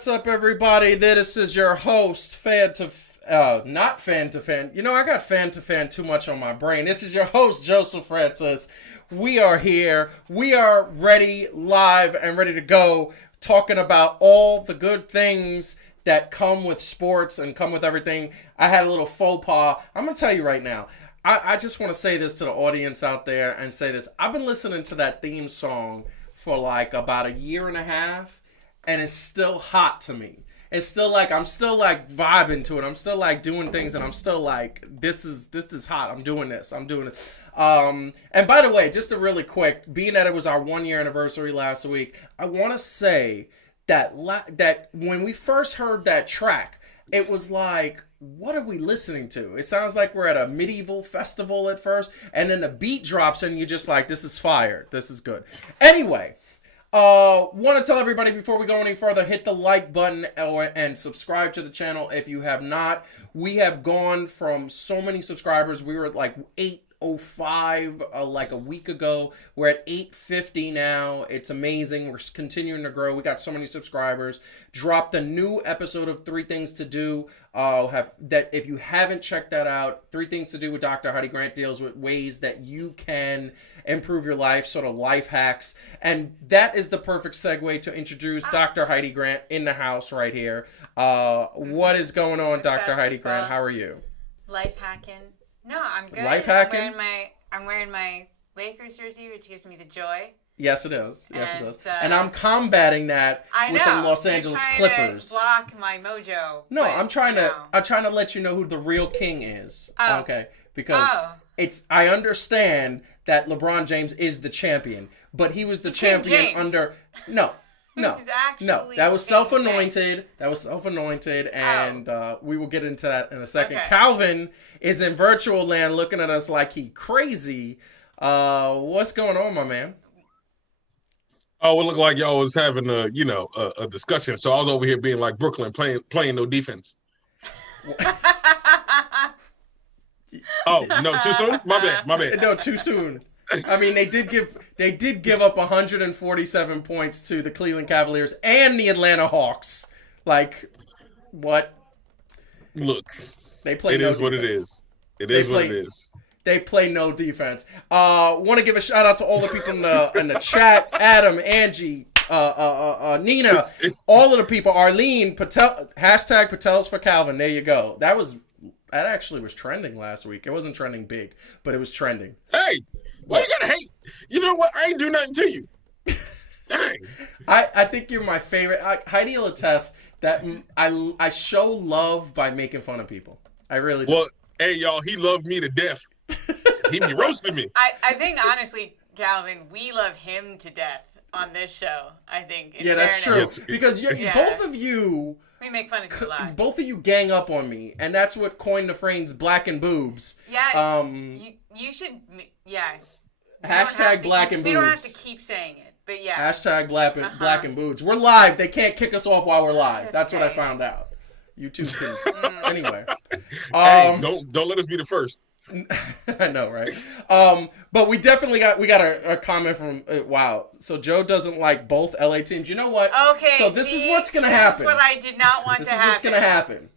What's up, everybody? This is your host, not fan to fan. You know, I got fan to fan too much on my brain. This is your host, Joseph Francis. We are here. We are ready, live, and ready to go, talking about all the good things that come with sports and come with everything. I had a little faux pas. I'm going to tell you right now. I just want to say this to the audience out there and say this. I've been listening to that theme song for like about a year and a half, and it's still hot to me. It's still like, I'm still like vibing to it. I'm still like doing things, and I'm still like, this is hot. I'm doing this. I'm doing it. And by the way, just a really quick, being that it was our 1 year anniversary last week, I want to say that that when we first heard that track, it was like, what are we listening to? It sounds like we're at a medieval festival at first, and then the beat drops and you're just like, this is fire. This is good. Anyway, want to tell everybody before we go any further, hit the like button and subscribe to the channel if you have not. We have gone from so many subscribers. We were at like 805 like a week ago. We're at 850 now. It's amazing. We're continuing to grow. We got so many subscribers. Dropped a new episode of 3 Things to Do. If you haven't checked that out, 3 Things to Do with Dr. Heidi Grant deals with ways that you can improve your life, sort of life hacks. And that is the perfect segue to introduce Dr. Heidi Grant in the house right here. What is going on, Dr. Heidi Grant? How are you? Life hacking. No, I'm good. Life hacking? I'm wearing my Lakers jersey, which gives me the joy. Yes, it is. Yes, it does. And I'm combating that with the Los Angeles Clippers. To block my mojo. No, I'm trying to let you know who the real king is. Oh. Okay, because I understand that LeBron James is the champion, but he was the champion under No. That was self-anointed. And we will get into that in a second. Okay. Calvin is in virtual land looking at us like he crazy. What's going on, my man? Oh, it looked like y'all was having a discussion. So I was over here being like Brooklyn, playing no defense. Oh, no, too soon? My bad. No, too soon. I mean, they did give up 147 points to the Cleveland Cavaliers and the Atlanta Hawks. Like, what? Look, they play. It no is defense. what it is. It is what it is. They play no defense. Want to give a shout out to all the people in the chat: Adam, Angie, Nina, all of the people. Arlene, Patel, hashtag Patels for Calvin. There you go. That actually was trending last week. It wasn't trending big, but it was trending. Hey. Why you gotta hate? You know what? I ain't do nothing to you. Dang. I think you're my favorite. Heidi will attest that I show love by making fun of people. I really do. Well, hey, y'all, he loved me to death. He be roasting me. I think, honestly, Calvin, we love him to death on this show, I think. Yeah, that's true. Yes. Because both of you... We make fun of you a lot. Both of you gang up on me, and that's what coined the phrase black and boobs. Yeah, you should... Yes. Hashtag black and boobs. We don't have to keep saying it, but yeah. Hashtag black and boobs. We're live. They can't kick us off while we're live. That's what I found out. YouTube can. Anyway. Hey, don't let us be the first. I know, right? But we definitely got a comment from wow. So Joe doesn't like both LA teams. You know what? Okay. So this is what's gonna happen. This is what I did not want to happen. This is what's gonna happen.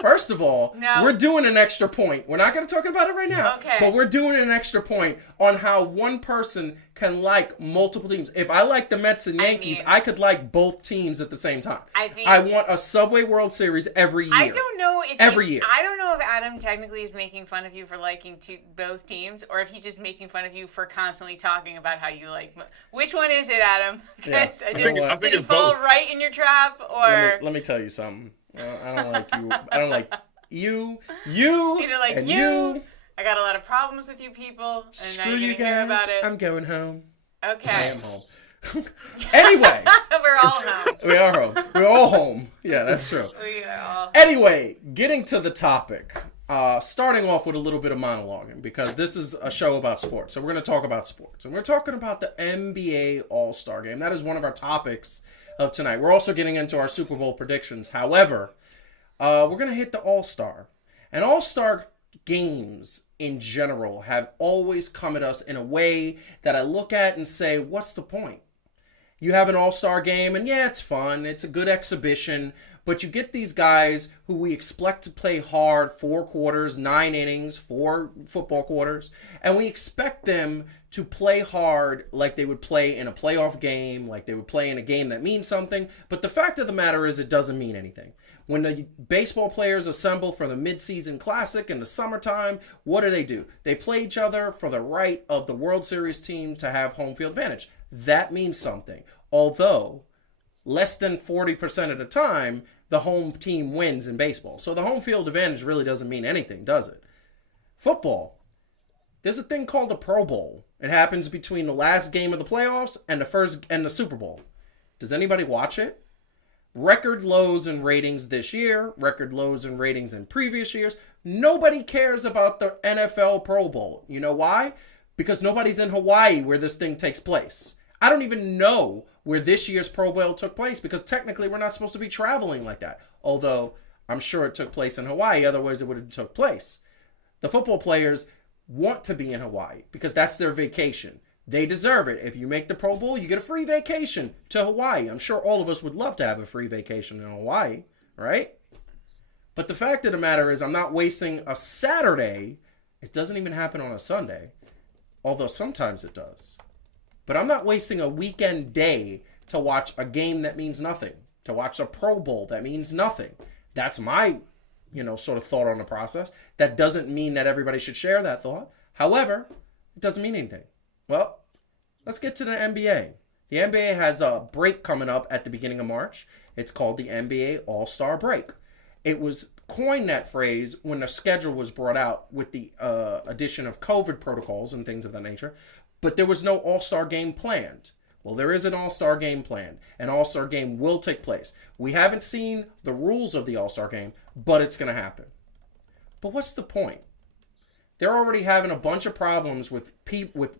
First of all, we're doing an extra point. We're not going to talk about it right now. Okay. But we're doing an extra point on how one person can like multiple teams. If I like the Mets and Yankees, I could like both teams at the same time. I want a Subway World Series every year. I don't know if I don't know if Adam technically is making fun of you for liking both teams, or if he's just making fun of you for constantly talking about how you like. Which one is it, Adam? Yeah. Did he fall right in your trap, or let me tell you something. I don't like you. I don't like you. You. He didn't like you. I got a lot of problems with you people. And screw now you're you gonna guys. Hear about it. I'm going home. Okay. I am home. Anyway. We're all home. We are home. We're all home. Yeah, that's true. We are all home. Anyway, getting to the topic. Starting off with a little bit of monologuing, because this is a show about sports. So we're going to talk about sports. And we're talking about the NBA All-Star Game. That is one of our topics of tonight. We're also getting into our Super Bowl predictions. However, we're going to hit the All-Star. And All-Star games in general have always come at us in a way that I look at and say, what's the point? You have an all-star game, and yeah, it's fun. It's a good exhibition. But you get these guys who we expect to play hard, 4 quarters, 9 innings, 4 football quarters, and we expect them to play hard like they would play in a playoff game, like they would play in a game that means something. But the fact of the matter is it doesn't mean anything. When the baseball players assemble for the mid-season classic in the summertime, what do? They play each other for the right of the World Series team to have home field advantage. That means something. Although, less than 40% of the time, the home team wins in baseball. So the home field advantage really doesn't mean anything, does it? Football. There's a thing called the Pro Bowl. It happens between the last game of the playoffs and the Super Bowl. Does anybody watch it? Record lows in ratings this year, record lows in ratings in previous years. Nobody cares about the NFL Pro Bowl. You know why? Because nobody's in Hawaii where this thing takes place. I don't even know where this year's Pro Bowl took place because technically we're not supposed to be traveling like that. Although I'm sure it took place in Hawaii, otherwise it would have took place. The football players want to be in Hawaii because that's their vacation. They deserve it. If you make the Pro Bowl, you get a free vacation to Hawaii. I'm sure all of us would love to have a free vacation in Hawaii, right? But the fact of the matter is I'm not wasting a Saturday. It doesn't even happen on a Sunday, although sometimes it does. But I'm not wasting a weekend day to watch a game that means nothing, to watch a Pro Bowl that means nothing. That's my, sort of thought on the process. That doesn't mean that everybody should share that thought. However, it doesn't mean anything. Well, let's get to the NBA. The NBA has a break coming up at the beginning of March. It's called the NBA All-Star Break. It was coined that phrase when the schedule was brought out with the addition of COVID protocols and things of that nature, but there was no All-Star game planned. Well, there is an All-Star game planned. An All-Star game will take place. We haven't seen the rules of the All-Star game, but it's going to happen. But what's the point? They're already having a bunch of problems with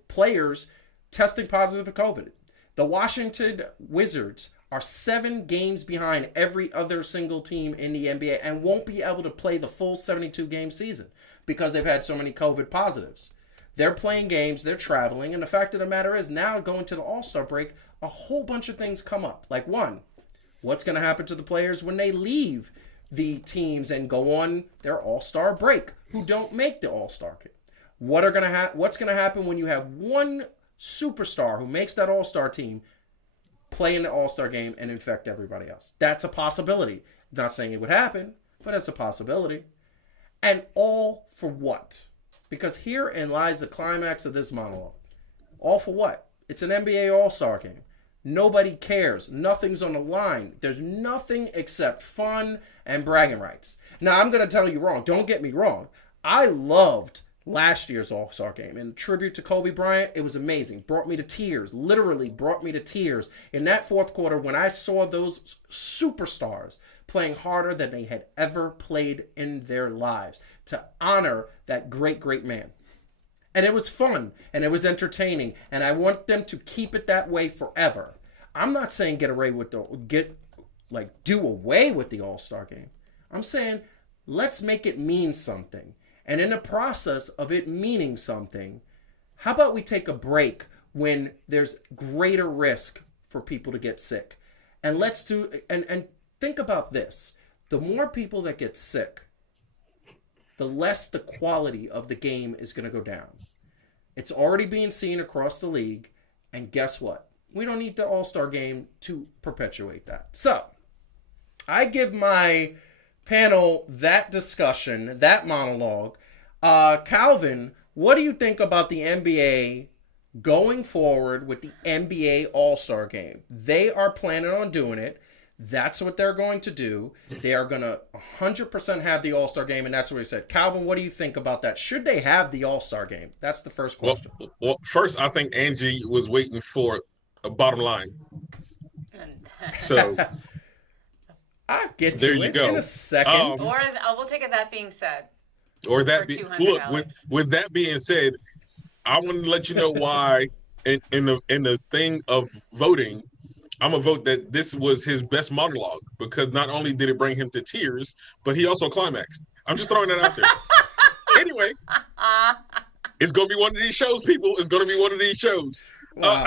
players testing positive for COVID. The Washington Wizards are 7 games behind every other single team in the NBA and won't be able to play the full 72-game season because they've had so many COVID positives. They're playing games, they're traveling, and the fact of the matter is now going to the All-Star break, a whole bunch of things come up. Like one, what's going to happen to the players when they leave the teams and go on their All-Star break who don't make the All-Star game? What's going to happen when you have one superstar who makes that All-Star team play in the All-Star game and infect everybody else? That's a possibility. I'm not saying it would happen, but it's a possibility. And all for what? Because herein lies the climax of this monologue. All for what? It's an NBA All-Star game. Nobody cares. Nothing's on the line. There's nothing except fun and bragging rights. Now, I'm going to tell you wrong. Don't get me wrong. I loved last year's All-Star game. In tribute to Kobe Bryant, it was amazing. Brought me to tears. Literally brought me to tears. In that fourth quarter, when I saw those superstars playing harder than they had ever played in their lives to honor that great, great man. And it was fun, and it was entertaining, and I want them to keep it that way forever. I'm not saying do away with the All-Star game. I'm saying let's make it mean something. And in the process of it meaning something, how about we take a break when there's greater risk for people to get sick? And let's and think about this. The more people that get sick, the less the quality of the game is going to go down. It's already being seen across the league, and guess what? We don't need the All-Star game to perpetuate that. So, I give my panel that discussion, that monologue. Calvin, what do you think about the NBA going forward with the NBA All-Star game? They are planning on doing it. That's what they're going to do. They are going to 100% have the All-Star game, and that's what he said. Calvin, what do you think about that? Should they have the All-Star game? That's the first question. Well, first, I think Angie was waiting for a bottom line. So I'll get there to you it go. in a second. Or we'll take it that being said. Or that look, with that being said, I want to let you know why in the thing of voting, I'm gonna vote that this was his best monologue because not only did it bring him to tears, but he also climaxed. I'm just throwing that out there. Anyway, it's gonna be one of these shows, people. It's gonna be one of these shows. Wow.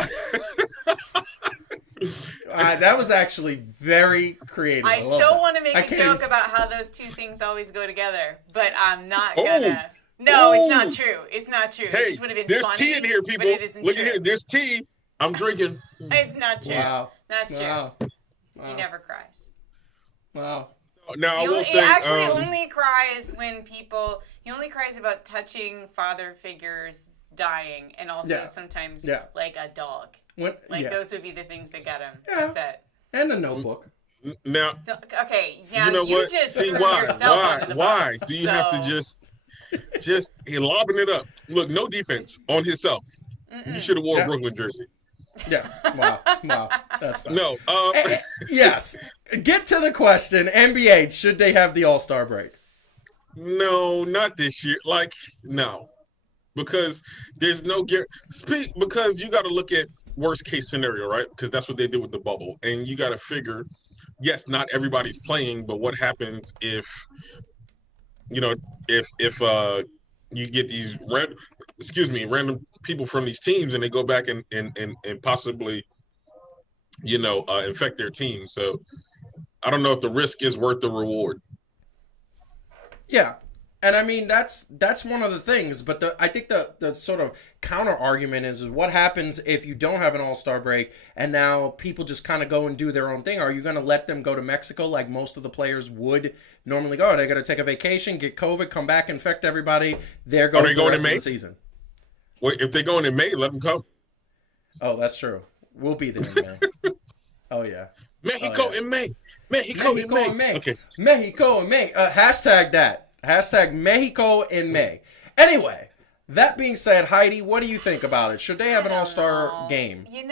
That was actually very creative. I love so that. want to make I a can't joke even- about how those two things always go together, but I'm not Oh. gonna. No, it's not Oh. true. It's not true. it Hey, just would have been there's funny, tea in here, but people. it isn't Look true. at here. There's tea. I'm drinking. It's not true. Wow. That's true. Wow. He never cries. Wow. Now, I He will only, say, he actually only cries when people. He only cries about touching father figures dying, and also Yeah. sometimes Yeah. like a dog. When, Like yeah. those would be the things that get him. Yeah. That's it. And the Notebook. now, So, okay, now you know what? just See, threw why? yourself under the Why bus, do you have to so- just he lobbing it up? Look, no defense on himself. You should have wore Yeah. a Brooklyn jersey. Yeah. Wow. Wow. That's fine. No. Yes. Get to the question. NBA, should they have the All-Star break? No, not this year. Like, no, because there's no because you got to look at worst case scenario, right? Because that's what they did with the bubble, and you got to figure, yes, not everybody's playing, but what happens if, if you get these random people from these teams and they go back and possibly, infect their team. So I don't know if the risk is worth the reward. Yeah. And I mean, that's one of the things, but I think the sort of counter argument is what happens if you don't have an All-Star break and now people just kind of go and do their own thing? Are you going to let them go to Mexico like most of the players would normally go? Are they going to take a vacation, get COVID, come back, infect everybody? There goes the rest of the season. Well, if they're going in May, let them come. Oh, that's true. We'll be there in May. Oh, yeah. Mexico in May. Mexico in May. Okay. Mexico in May. Hashtag that. Hashtag Mexico in May. Anyway, that being said, Heidi, what do you think about it? Should they have an All-Star game? You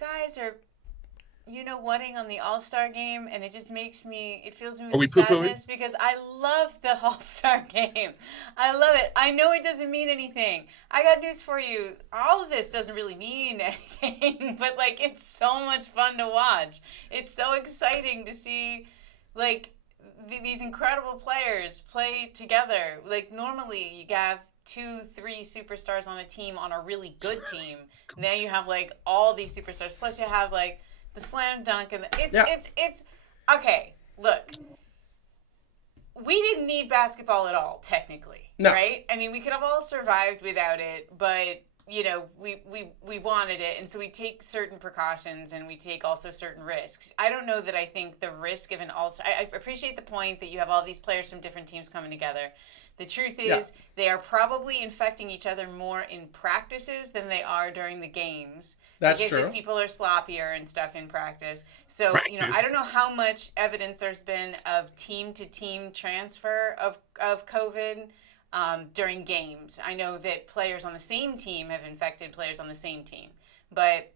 guys are, whatting on the All-Star game, and it just it fills me with sadness because I love the All-Star game. I love it. I know it doesn't mean anything. I got news for you. All of this doesn't really mean anything, but, it's so much fun to watch. It's so exciting to see, these incredible players play together. Normally you have 2-3 superstars on a team on a really good team. Now you have all these superstars. Plus you have the slam dunk and it's okay. Look, we didn't need basketball at all, technically. No. Right? I mean, we could have all survived without it, but we wanted it, and so we take certain precautions and we take also certain risks. I don't know that I think the risk of an All-Star. I appreciate the point that you have all these players from different teams coming together. The truth is, they are probably infecting each other more in practices than they are during the games. That's because true. just people are sloppier and stuff in practice. So, I don't know how much evidence there's been of team-to-team transfer of COVID during games. I know that players on the same team have infected players on the same team. But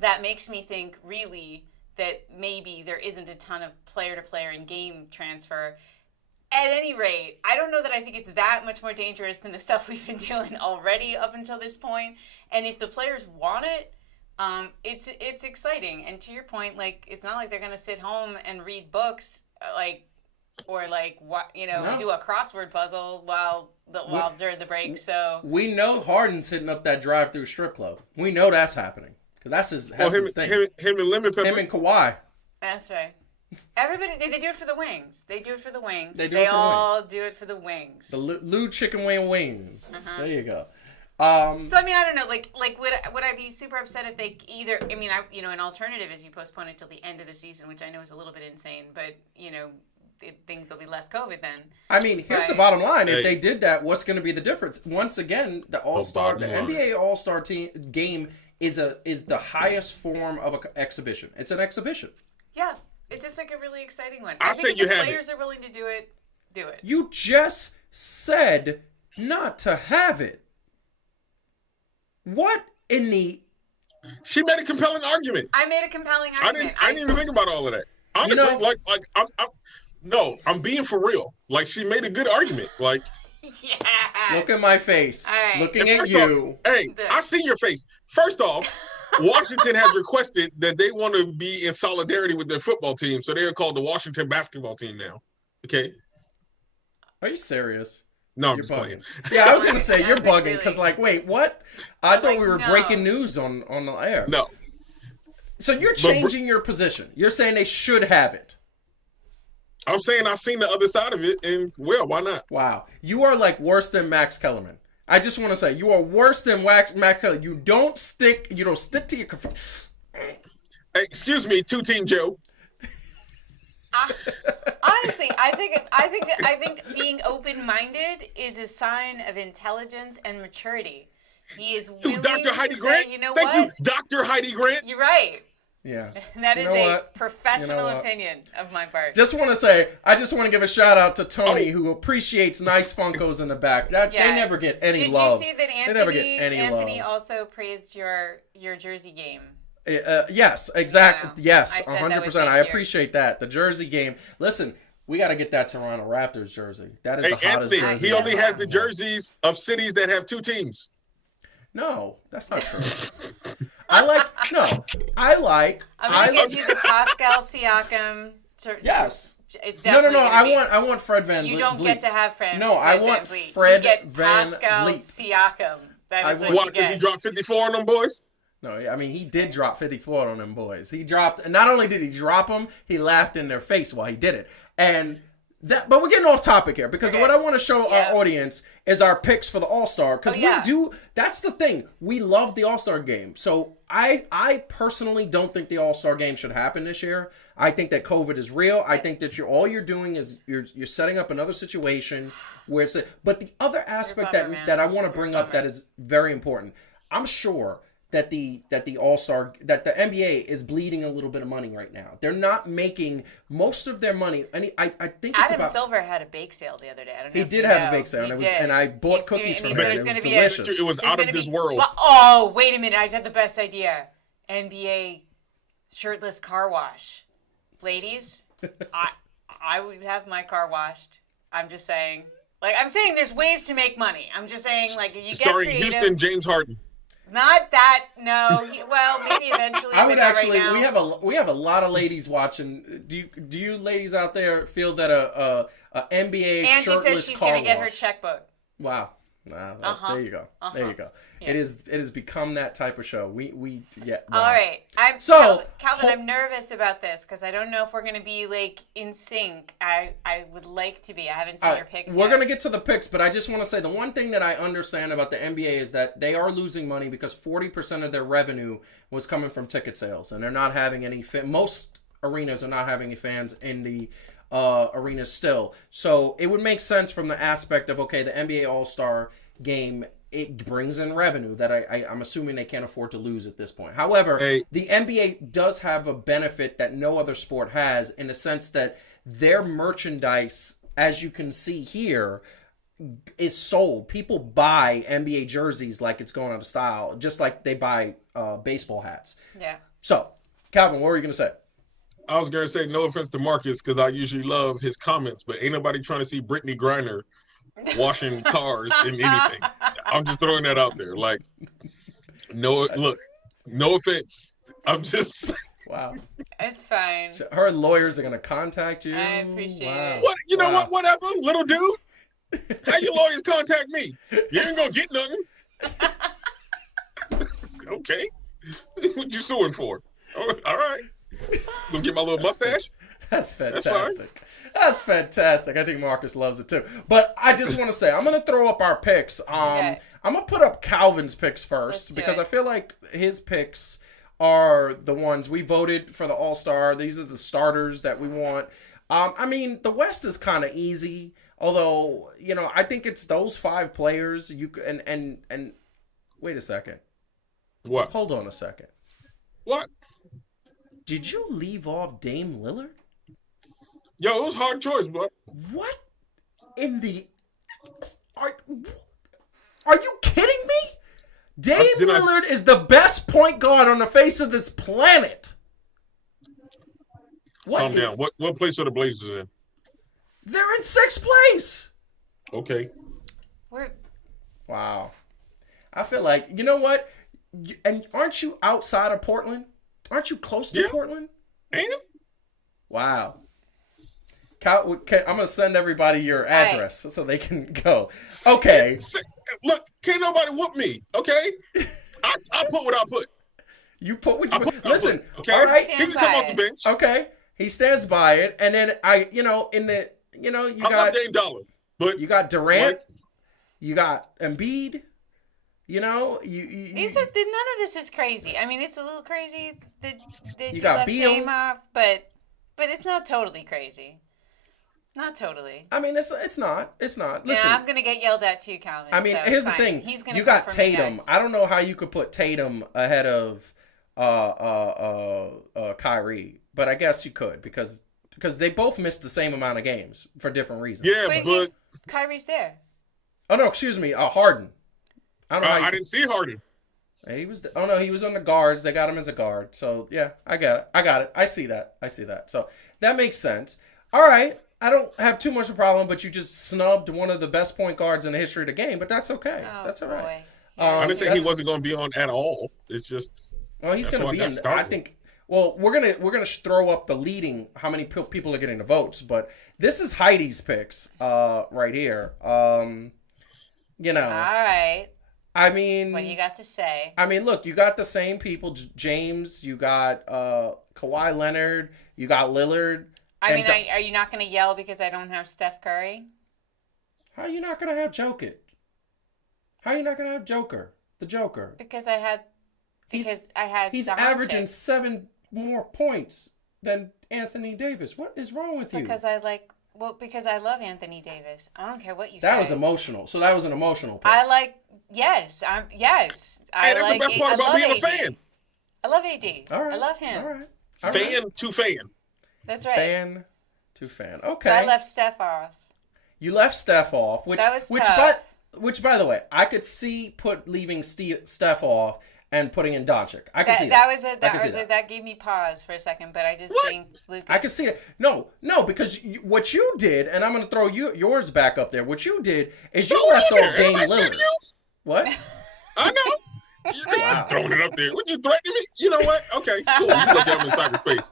that makes me think, really, that maybe there isn't a ton of player-to-player and game transfer. At any rate, I don't know that I think it's that much more dangerous than the stuff we've been doing already up until this point. And if the players want it, it's exciting. And to your point, it's not like they're going to sit home and read books, or do a crossword puzzle while during the break. So we know Harden's hitting up that drive-through strip club. We know that's happening because that's his thing. Him and Lemon Pepper. Him and Kawhi. That's right. Everybody, they do it for the wings. They do it for the wings. They all do it for the wings. The Lou Chicken Wing Wings. There you go. So I mean, I don't know. Would I be super upset if they either? I mean, an alternative is you postpone it till the end of the season, which I know is a little bit insane. But I think there'll be less COVID then. I mean, here's the bottom line. If they did that, what's going to be the difference? Once again, the NBA All-Star game is the highest form of an exhibition. It's an exhibition. Yeah. It's just a really exciting one. I think say if the players are willing to do it, do it. You just said not to have it. What in the... She made a compelling argument. I made a compelling argument. I didn't even think about all of that. Honestly, I'm being for real. She made a good argument. Yeah. Look at my face. Right. Looking at you. I see your face. First off, Washington has requested that they want to be in solidarity with their football team, so they are called the Washington basketball team now. Okay? Are you serious? No, I'm you're just bugging. playing. Yeah, I was going to say, you're bugging, really? because wait, what? I thought we were breaking news on the air. No. So you're changing your position. You're saying they should have it. I'm saying I've seen the other side of it, and well, why not? Wow. You are like worse than Max Kellerman. I just want to say you are worse than Max Kellerman. You don't stick to your. Hey, excuse me, two-team Joe. Honestly, I think being open-minded is a sign of intelligence and maturity. He is willing Dr. Heidi to Grant? say, you know Thank what? you, Dr. Heidi Grant. You're right. Yeah. That is a professional opinion of my part. I just want to give a shout out to Tony, who appreciates nice Funkos in the back. They never get any love. Did you see that Anthony also praised your Jersey game? Yes, exactly. Yes, 100%. I appreciate that. The Jersey game. Listen, we got to get that Toronto Raptors jersey. That is the hottest Anthony, jersey. he only has the jerseys of cities that have two teams. No, that's not true. I'm going to get you the Pascal Siakam. Yes. It's no. I want Fred Van Vliet. You don't get to have Fred. No, I want Fred Van Pascal Vliet. Siakam. That is what you get. Because he dropped 54 on them boys? No, I mean, he did drop 54 on them boys. Not only did he drop them, he laughed in their face while he did it. But we're getting off topic here because what I want to show our audience is our picks for the All-Star. Because that's the thing. We love the All-Star game. So I personally don't think the All-Star game should happen this year. I think that COVID is real. I think that all you're doing is you're setting up another situation where but the other aspect that I want to bring up that is very important. I'm sure that the All-Star, that the NBA is bleeding a little bit of money right now. They're not making most of their money. I think Adam Silver had a bake sale the other day. I don't know. He did have a bake sale, and I bought cookies from him. It was delicious. It was out of this world. Oh, wait a minute! I had the best idea. NBA shirtless car wash, ladies. I would have my car washed. I'm just saying. I'm saying there's ways to make money. I'm just saying, you get creative. Starring Houston James Harden. Not that, no. Well, maybe eventually. I would actually. Right now. We have a lot of ladies watching. Do you ladies out there feel that a NBA Angie shirtless says she's car gonna get wash? her checkbook. Wow. There you go. There you go. Yeah. It has become that type of show. Wow. All right. Calvin, I'm nervous about this because I don't know if we're going to be in sync. I would like to be. I haven't seen your picks We're going to get to the picks, but I just want to say the one thing that I understand about the NBA is that they are losing money because 40% of their revenue was coming from ticket sales, and they're not having any most arenas are not having any fans in the arenas still. So it would make sense from the aspect of, the NBA All-Star game, it brings in revenue that I'm assuming they can't afford to lose at this point. However, the NBA does have a benefit that no other sport has in the sense that their merchandise, as you can see here, is sold. People buy NBA jerseys like it's going out of style, just like they buy baseball hats. Yeah. So, Calvin, what were you going to say? I was going to say, no offense to Marcus, because I usually love his comments, but ain't nobody trying to see Brittany Griner washing cars in anything. I'm just throwing that out there. No offense. I'm just... Wow. It's fine. So her lawyers are going to contact you. I appreciate it. What? You know what? Whatever, little dude. How your lawyers contact me? You ain't going to get nothing. Okay. What you suing for? All right. Gonna get my little mustache? That's fantastic. That's fantastic. I think Marcus loves it too. But I just want to say, I'm going to throw up our picks. I'm going to put up Calvin's picks first because I feel like his picks are the ones we voted for the All-Star. These are the starters that we want. The West is kind of easy, although, I think it's those 5 players. And wait a second. What? Hold on a second. What? Did you leave off Dame Lillard? Yo, it was a hard choice, bro. What in the... Are you kidding me? Dame Lillard is the best point guard on the face of this planet. Calm down. What place are the Blazers in? They're in 6th place. Okay. Wow. I feel like, you know what? And aren't you outside of Portland? Aren't you close to Portland? And? Wow. I'm going to send everybody your address so they can go. Okay. Look, can't nobody whoop me, okay? I put what I put. You put what you listen. Okay. All right, He can come off the bench. Okay, he stands by it, and then you got Dame Dollar, but you got Durant, you got Embiid. You know, these are none of this is crazy. I mean, it's a little crazy that you got left Beal. Dame off, but it's not totally crazy. Not totally. I mean, it's not. Listen, yeah, I'm gonna get yelled at too, Calvin. I mean, so here's fine. the thing. He's gonna you got come for me Tatum. next. I don't know how you could put Tatum ahead of Kyrie, but I guess you could because they both missed the same amount of games for different reasons. Yeah, but Kyrie's there. Oh no, excuse me, Harden. I don't know. I didn't see Harden. He was. Oh no, he was on the guards. They got him as a guard. So yeah, I got it. I see that. So that makes sense. All right. I don't have too much of a problem, but you just snubbed one of the best point guards in the history of the game. But that's okay. That's all right. I didn't say he wasn't going to be on at all. It's just. Well, he's going to be in. I think. Well, we're gonna throw up the leading how many people are getting the votes, but this is Heidi's picks right here. You know. All right. I mean, what you got to say? I mean, look, you got the same people. James, you got Kawhi Leonard, you got Lillard. I mean, are you not going to yell because I don't have Steph Curry? How are you not going to have Jokic? How are you not going to have Joker? The Joker. Because I had. He's averaging 7 more points than Anthony Davis. What is wrong with you? Because I love Anthony Davis. I don't care what you say. That was emotional. So that was an emotional pick. Yes. Hey, that's the best part about being a fan. I love AD. All right. I love him. All right. Fan to fan. That's right. Fan to fan. Okay. So I left Steph off. You left Steph off, which tough. Which by the way, I could see leaving Steph off and putting in Doncic. I could see that. That gave me pause for a second, but I just think Lucas. I could see it. No, because what you did, and I'm going to throw yours back up there. What you did is you left off Dame Lillard. What? I know. You're throwing it up there. Would you threaten me? You know what? Okay, cool. You look at me in cyberspace.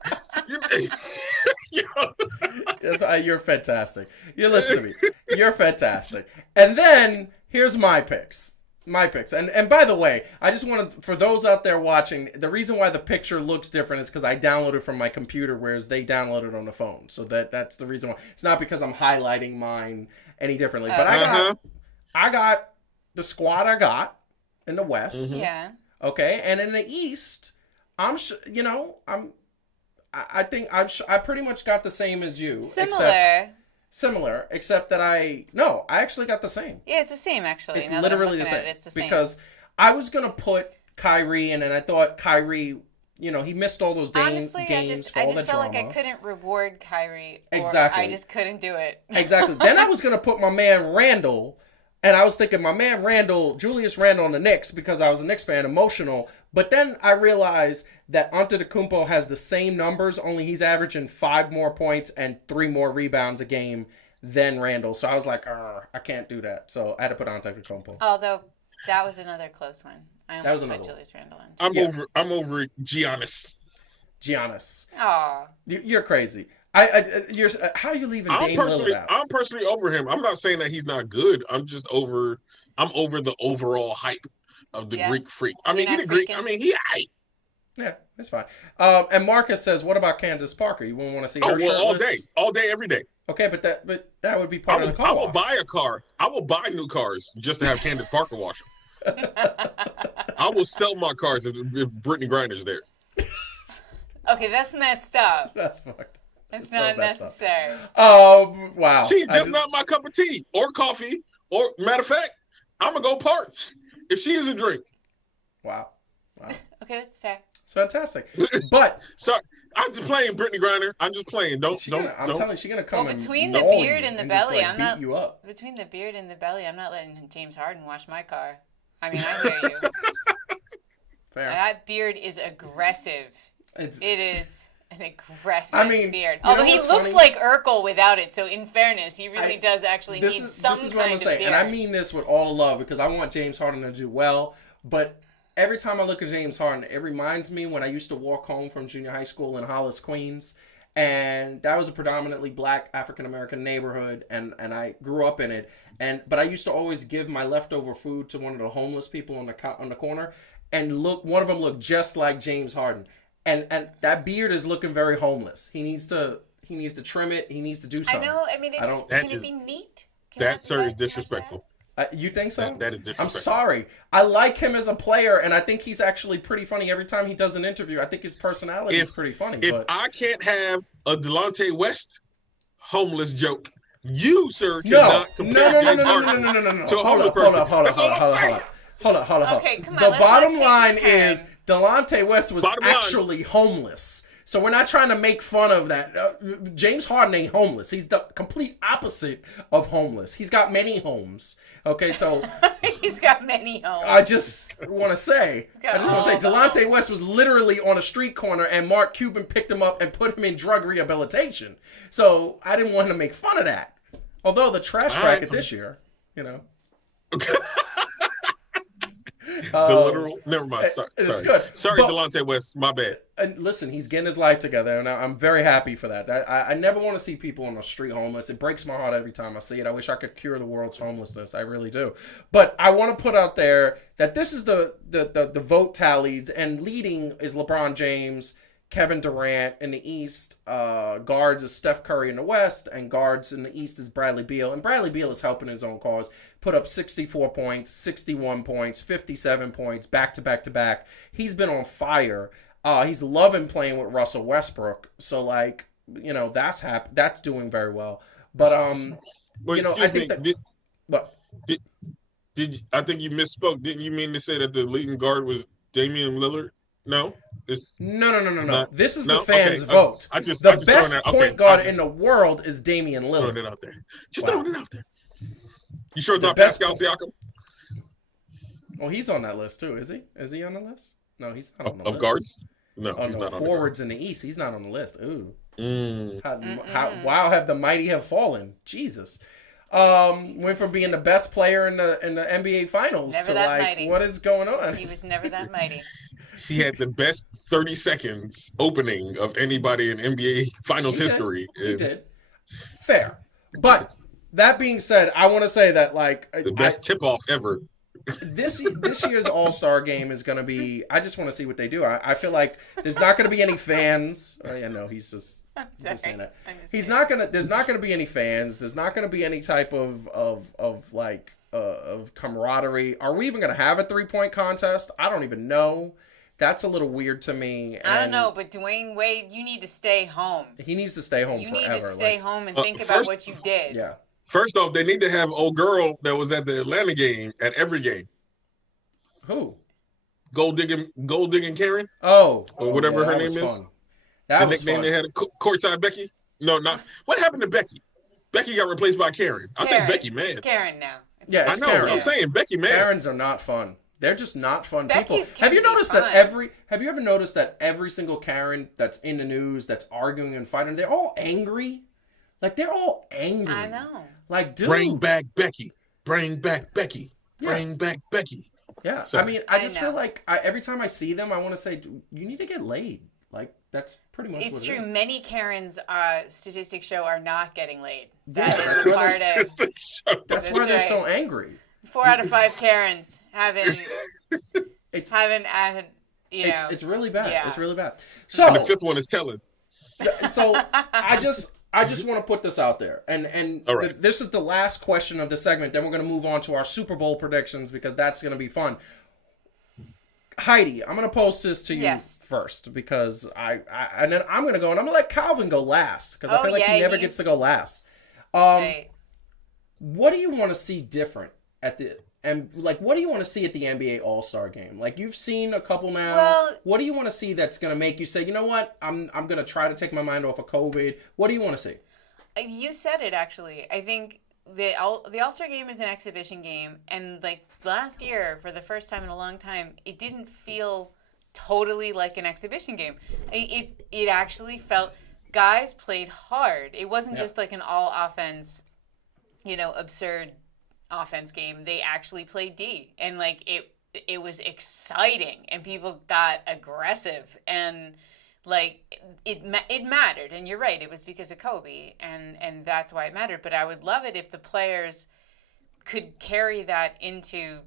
You're fantastic. You listen to me. You're fantastic. And then here's my picks. And by the way, I just want to, for those out there watching, the reason why the picture looks different is because I downloaded from my computer, whereas they downloaded on the phone. So that's the reason why. It's not because I'm highlighting mine any differently. But I got the squad I got in the West. Mm-hmm. Yeah. Okay. And in the East, I pretty much got the same as you. Similar, except that I actually got the same. Yeah, it's the same actually. It's literally the same. It's the same. Because I was going to put Kyrie in, and I thought Kyrie, he missed all those games for all the drama. I just felt like I couldn't reward Kyrie. Exactly. I just couldn't do it. Exactly. Then I was going to put my man Randall, and I was thinking my man Julius Randall on the Knicks, because I was a Knicks fan, emotional. But then I realized that Antetokounmpo has the same numbers, only he's averaging 5 more points and 3 more rebounds a game than Randall. So I was like, I can't do that. So I had to put Antetokounmpo. Although that was another close one. I almost put Julius Randall in. I'm over Giannis. Aw. You're crazy. How are you leaving Dame Lillard out? I'm personally over him. I'm not saying that he's not good. I'm over the overall hype of the Greek freak. I mean, he's a Greek. I mean, he hype. Yeah, that's fine. And Marcus says, "What about Candace Parker? You wouldn't want to see her shirtless?" all day, every day. Okay, but that would be part of the car. I will buy a car. I will buy new cars just to have Candace Parker wash them. I will sell my cars if Brittany Griner's there. Okay, that's messed up. That's fucked. It's not necessary. Wow. She's just not my cup of tea or coffee. Or matter of fact, I'm gonna go parts if she is a drink. Wow. Okay, that's fair. It's fantastic. But sorry, I'm just playing Brittany Griner. I'm just playing. I'm telling you, she's gonna come between the beard and the belly, I'm not beat you up. Between the beard and the belly, I'm not letting James Harden wash my car. I mean, I hear you. Fair. That beard is aggressive. It is an aggressive beard. Although he looks like Urkel without it, so in fairness, he really does actually need some kind of beard. This is what I'm gonna say, and I mean this with all love, because I want James Harden to do well, but every time I look at James Harden, it reminds me when I used to walk home from junior high school in Hollis, Queens, and that was a predominantly black African-American neighborhood, and I grew up in it, but I used to always give my leftover food to one of the homeless people on the corner, and one of them looked just like James Harden, and that beard is looking very homeless. He needs to trim it. He needs to do something. I know. I mean, can it be neat? That, sir, is disrespectful. You think so? That is disrespectful. I'm sorry. I like him as a player, and I think he's actually pretty funny. Every time he does an interview, I think his personality is pretty funny. If I can't have a Delonte West homeless joke, you, sir, cannot compare James Harden to a homeless person. Hold up. Okay, come on. The bottom line is Delonte West was actually homeless. So we're not trying to make fun of that. James Harden ain't homeless. He's the complete opposite of homeless. He's got many homes. Okay, so he's got many homes. I just want to say, Delonte West was literally on a street corner, and Mark Cuban picked him up and put him in drug rehabilitation. So I didn't want to make fun of that. Although the trash bracket this year, you know. The literal. Never mind. Sorry. Good. Sorry, Delonte West. My bad. And listen, he's getting his life together, and I'm very happy for that. I never want to see people on the street homeless. It breaks my heart every time I see it. I wish I could cure the world's homelessness. I really do. But I want to put out there that this is the vote tallies, and leading is LeBron James, Kevin Durant in the East, guards is Steph Curry in the West, and guards in the East is Bradley Beal. And Bradley Beal is helping his own cause. Put up 64 points, 61 points, 57 points, back to back. He's been on fire. He's loving playing with Russell Westbrook. So, like, you know, that's doing very well. But, well, you know, I think I think you misspoke. Didn't you mean to say that the leading guard was Damian Lillard? No? No. This is the fans' vote. The best point guard in the world is Damian Lillard. Throwing it out there. Throwing it out there. You sure it's not Pascal Siakam? Well, he's on that list too, is he? Is he on the list? No, he's not on the list. Of guards? No, he's not on forwards in the East. He's not on the list. Ooh. Wow, have the mighty have fallen. Jesus. Went from being the best player in the NBA Finals to like, mighty. What is going on? He was never that mighty. He had the best 30 seconds opening of anybody in NBA Finals history. He did. Fair. But that being said, I want to say that like the best tip-off ever. This year's All-Star game is going to be. I just want to see what they do. I feel like there's not going to be any fans. Oh, yeah, no, he's just saying that. There's not going to be any fans. There's not going to be any type of camaraderie. Are we even going to have a 3-point contest? I don't even know. That's a little weird to me. I don't know, but Dwayne Wade, you need to stay home. He needs to stay home forever. You need to stay home and think about what you did. Yeah. First off, they need to have old girl that was at the Atlanta game at every game. Who? Gold digging Karen. Or whatever her name is. That the was nickname fun. They had courtside Becky. No, not. What happened to Becky? Becky got replaced by Karen. I think Becky mad. It's Karen now. I know. Karen. I'm saying Becky mad. Karens are not fun. They're just not fun people. Have you ever noticed that every single Karen that's in the news, that's arguing and fighting, they're all angry? Like, they're all angry. I know. Like, dude. Bring back Becky. Bring back Becky. Bring back Becky. Yeah. Sorry. I mean, I just feel like every time I see them, I want to say, you need to get laid. Like, that's pretty much what it is. It's true. Many Karens, statistics show, are not getting laid. That is part of. That's why they're so angry. 4 out of 5 Karens haven't added, you know. It's really bad. Yeah. It's really bad. So, and the 5th one is telling. So, I just want to put this out there. And right. This is the last question of the segment. Then we're going to move on to our Super Bowl predictions because that's going to be fun. Heidi, I'm going to post this to you first because and then I'm going to go and I'm going to let Calvin go last because I feel like he never gets to go last. What do you want to see different what do you want to see at the NBA All-Star game? Like, you've seen a couple now. Well, what do you want to see that's going to make you say, you know what, I'm going to try to take my mind off of COVID? What do you want to see? You said it, actually. I think the All-Star game is an exhibition game, and like last year, for the first time in a long time, it didn't feel totally like an exhibition game. It actually felt guys played hard. It wasn't just like an all-offense, absurd offense game. They actually played D, and like it was exciting, and people got aggressive, and like it mattered. And you're right, it was because of Kobe, and that's why it mattered. But I would love it if the players could carry that into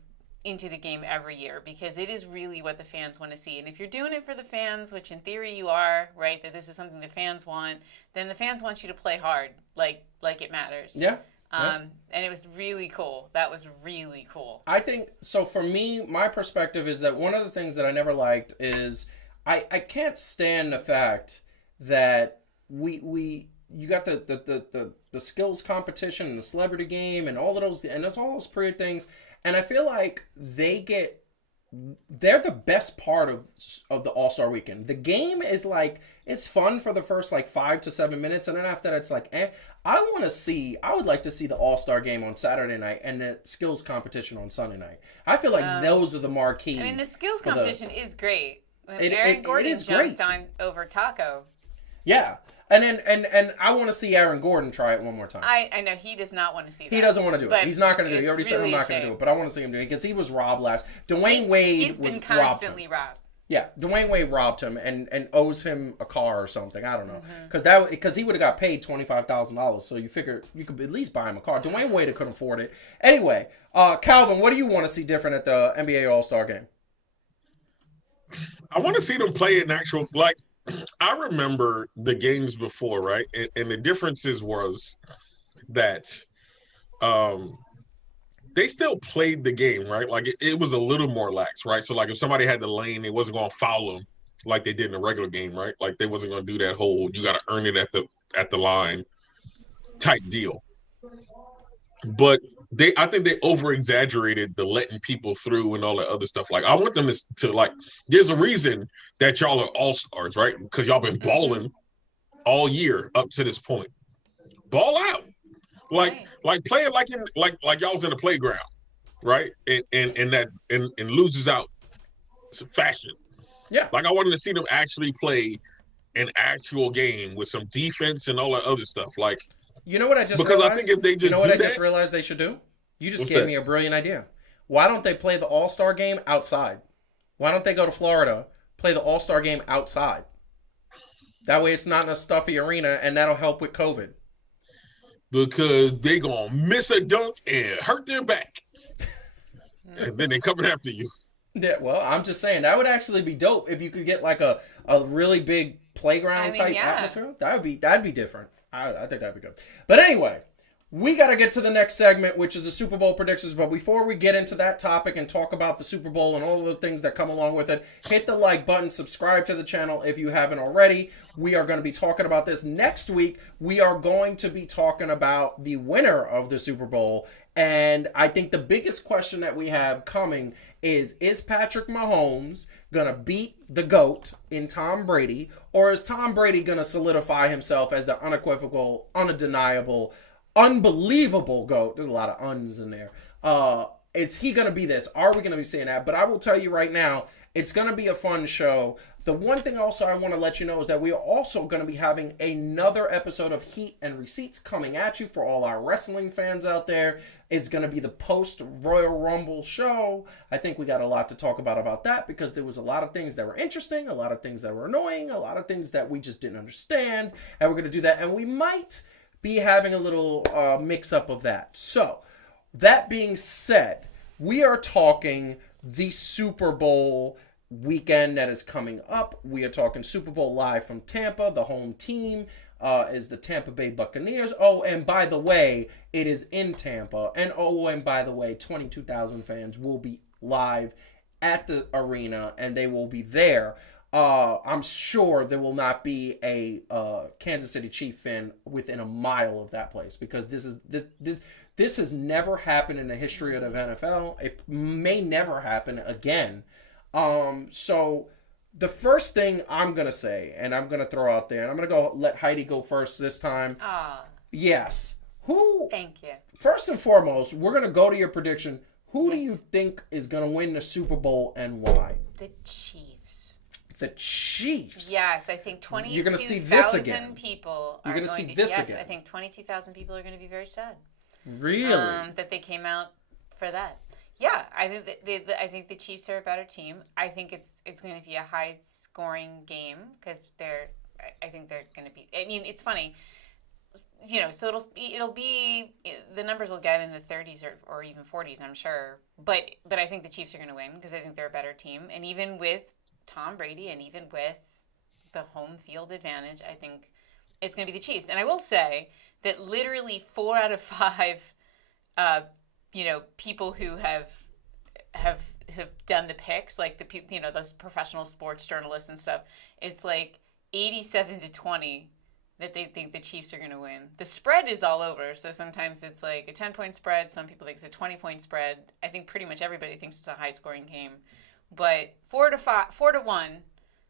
into the game every year, because it is really what the fans want to see. And if you're doing it for the fans, which in theory you are, right, that this is something the fans want, then the fans want you to play hard, like it matters. Yeah. And it was really cool. That was really cool. I think, so for me, my perspective is that one of the things that I never liked is I can't stand the fact that you got the skills competition and the celebrity game and all of those, and there's all those period things, and I feel like they're the best part of the All-Star Weekend. The game is like, it's fun for the first like 5 to 7 minutes, and then after that it's like, I would like to see the All-Star game on Saturday night and the skills competition on Sunday night. I feel like those are the marquee. I mean, the skills competition is great. Aaron Gordon jumped on over Taco. Yeah. And I want to see Aaron Gordon try it one more time. I know he does not want to see that. He doesn't want to do it. He's not going to do it. He already said I'm not going to do it, but I want to see him do it because he was robbed last. Dwayne Wade He's been constantly robbed. Yeah, Dwayne Wade robbed him and owes him a car or something. I don't know, because he would have got paid $25,000. So you figure you could at least buy him a car. Dwayne Wade couldn't afford it. Anyway, Calvin, what do you want to see different at the NBA All-Star Game? I want to see them play an actual, like, I remember the games before, right? And the differences was that they still played the game, right? Like it was a little more lax, right? So like if somebody had the lane, they wasn't going to foul them like they did in a regular game, right? Like they wasn't going to do that whole you got to earn it at the line type deal. But I think they over exaggerated the letting people through and all that other stuff. Like I want them to like, there's a reason that y'all are all-stars, right? Because y'all been balling all year up to this point. Ball out. Like play it like y'all was in the playground, right? And loses out fashion. Yeah. Like I wanted to see them actually play an actual game with some defense and all that other stuff. Like, you know what I just because realized? I think if they just just realized they should do? You just gave me a brilliant idea. Why don't they play the All-Star game outside? Why don't they go to Florida, play the All-Star game outside? That way it's not in a stuffy arena, and that'll help with COVID. Because they gonna miss a dunk and hurt their back. And then they coming after you. Yeah, well, I'm just saying, that would actually be dope if you could get like a really big playground type atmosphere. That'd be different. I think that'd be good. But anyway, we got to get to the next segment, which is the Super Bowl predictions. But before we get into that topic and talk about the Super Bowl and all the things that come along with it, hit the like button, subscribe to the channel if you haven't already. We are going to be talking about this next week. We are going to be talking about the winner of the Super Bowl. And I think the biggest question that we have coming is Patrick Mahomes going to beat the GOAT in Tom Brady, or is Tom Brady going to solidify himself as the unequivocal, undeniable, unbelievable GOAT? There's a lot of uns in there. Is he going to be this? Are we going to be seeing that? But I will tell you right now, it's going to be a fun show. The one thing also I want to let you know is that we are also going to be having another episode of Heat and Receipts coming at you for all our wrestling fans out there. It's going to be the post-Royal Rumble show. I think we got a lot to talk about that because there was a lot of things that were interesting, a lot of things that were annoying, a lot of things that we just didn't understand, and we're going to do that. And we might be having a little mix-up of that. So, that being said, we are talking the Super Bowl weekend that is coming up. We are talking Super Bowl live from Tampa. The home team is the Tampa Bay Buccaneers. Oh, and by the way, it is in Tampa. And by the way, 22,000 fans will be live at the arena, and they will be there. I'm sure there will not be a Kansas City Chief fan within a mile of that place, because this has never happened in the history of the NFL. It may never happen again. So the first thing I'm going to say, and I'm going to throw out there, and I'm going to let Heidi go first this time. Yes. Thank you. First and foremost, we're going to go to your prediction. Who do you think is going to win the Super Bowl and why? The Chiefs. The Chiefs? Yes, I think 22,000 You're going to see this again. people You're are going to see to, this yes, again. I think 22,000 people are going to be very sad. Really? That they came out for that. Yeah, I think the Chiefs are a better team. I think it's going to be a high scoring game because I think they're going to be. I mean, it's funny. So it'll be the numbers will get in the 30s or even 40s, I'm sure. But I think the Chiefs are going to win because I think they're a better team. And even with Tom Brady and even with the home field advantage, I think it's going to be the Chiefs. And I will say that literally 4 out of 5, people who have done the picks, like the people, those professional sports journalists and stuff, it's like 87-20 that they think the Chiefs are going to win. The spread is all over, so sometimes it's like a 10-point spread. Some people think it's a 20-point spread. I think pretty much everybody thinks it's a high-scoring game. But 4-1,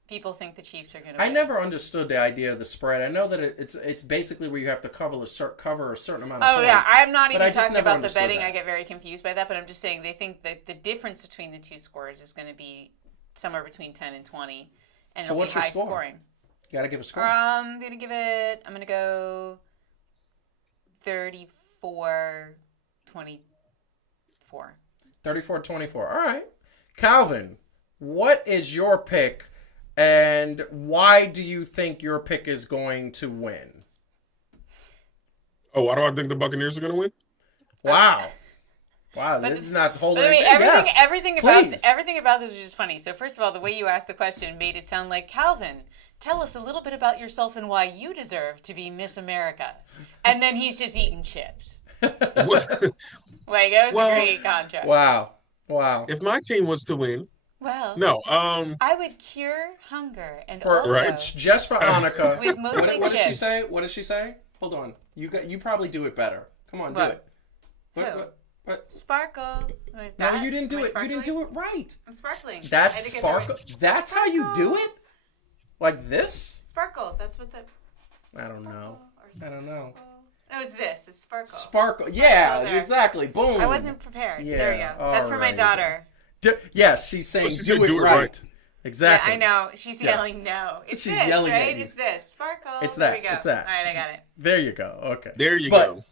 people think the Chiefs are going to win. I never understood the idea of the spread. I know that it's basically where you have to cover a certain amount of points. Oh, yeah. I'm not even talking about the betting. That. I get very confused by that, but I'm just saying they think that the difference between the two scores is going to be somewhere between 10 and 20, and it'll be high scoring. You got to give a score. I'm going to go 34-24. 34-24. All right. Calvin, what is your pick, and why do you think your pick is going to win? Oh, why do I think the Buccaneers are going to win? Wow. Wow, this is not holding anything. Everything about this is just funny. So first of all, the way you asked the question made it sound like, Calvin, tell us a little bit about yourself and why you deserve to be Miss America. And then he's just eating chips. Like, it was a great contract. Wow. If my team was to win, I would cure hunger and just for Annika. With mostly what chips. Did she say? What did she say? Hold on. You probably do it better. Come on, do it. What? Sparkle. No, you didn't do it. You didn't do it right. I'm sparkling. That's sparkle. That's how you do it? Like this? Sparkle. That's what the... I don't know. No, it's this. It's sparkle. Sparkle. Yeah, exactly. Boom. I wasn't prepared. Yeah. There we go. That's for my daughter. Yes, she's saying do it right. Exactly. Yeah, I know. She's yelling no. It's she's this, yelling right? It's this. Sparkle. It's there that. we go. It's that. All right, I got it. There you go. Okay. There you go.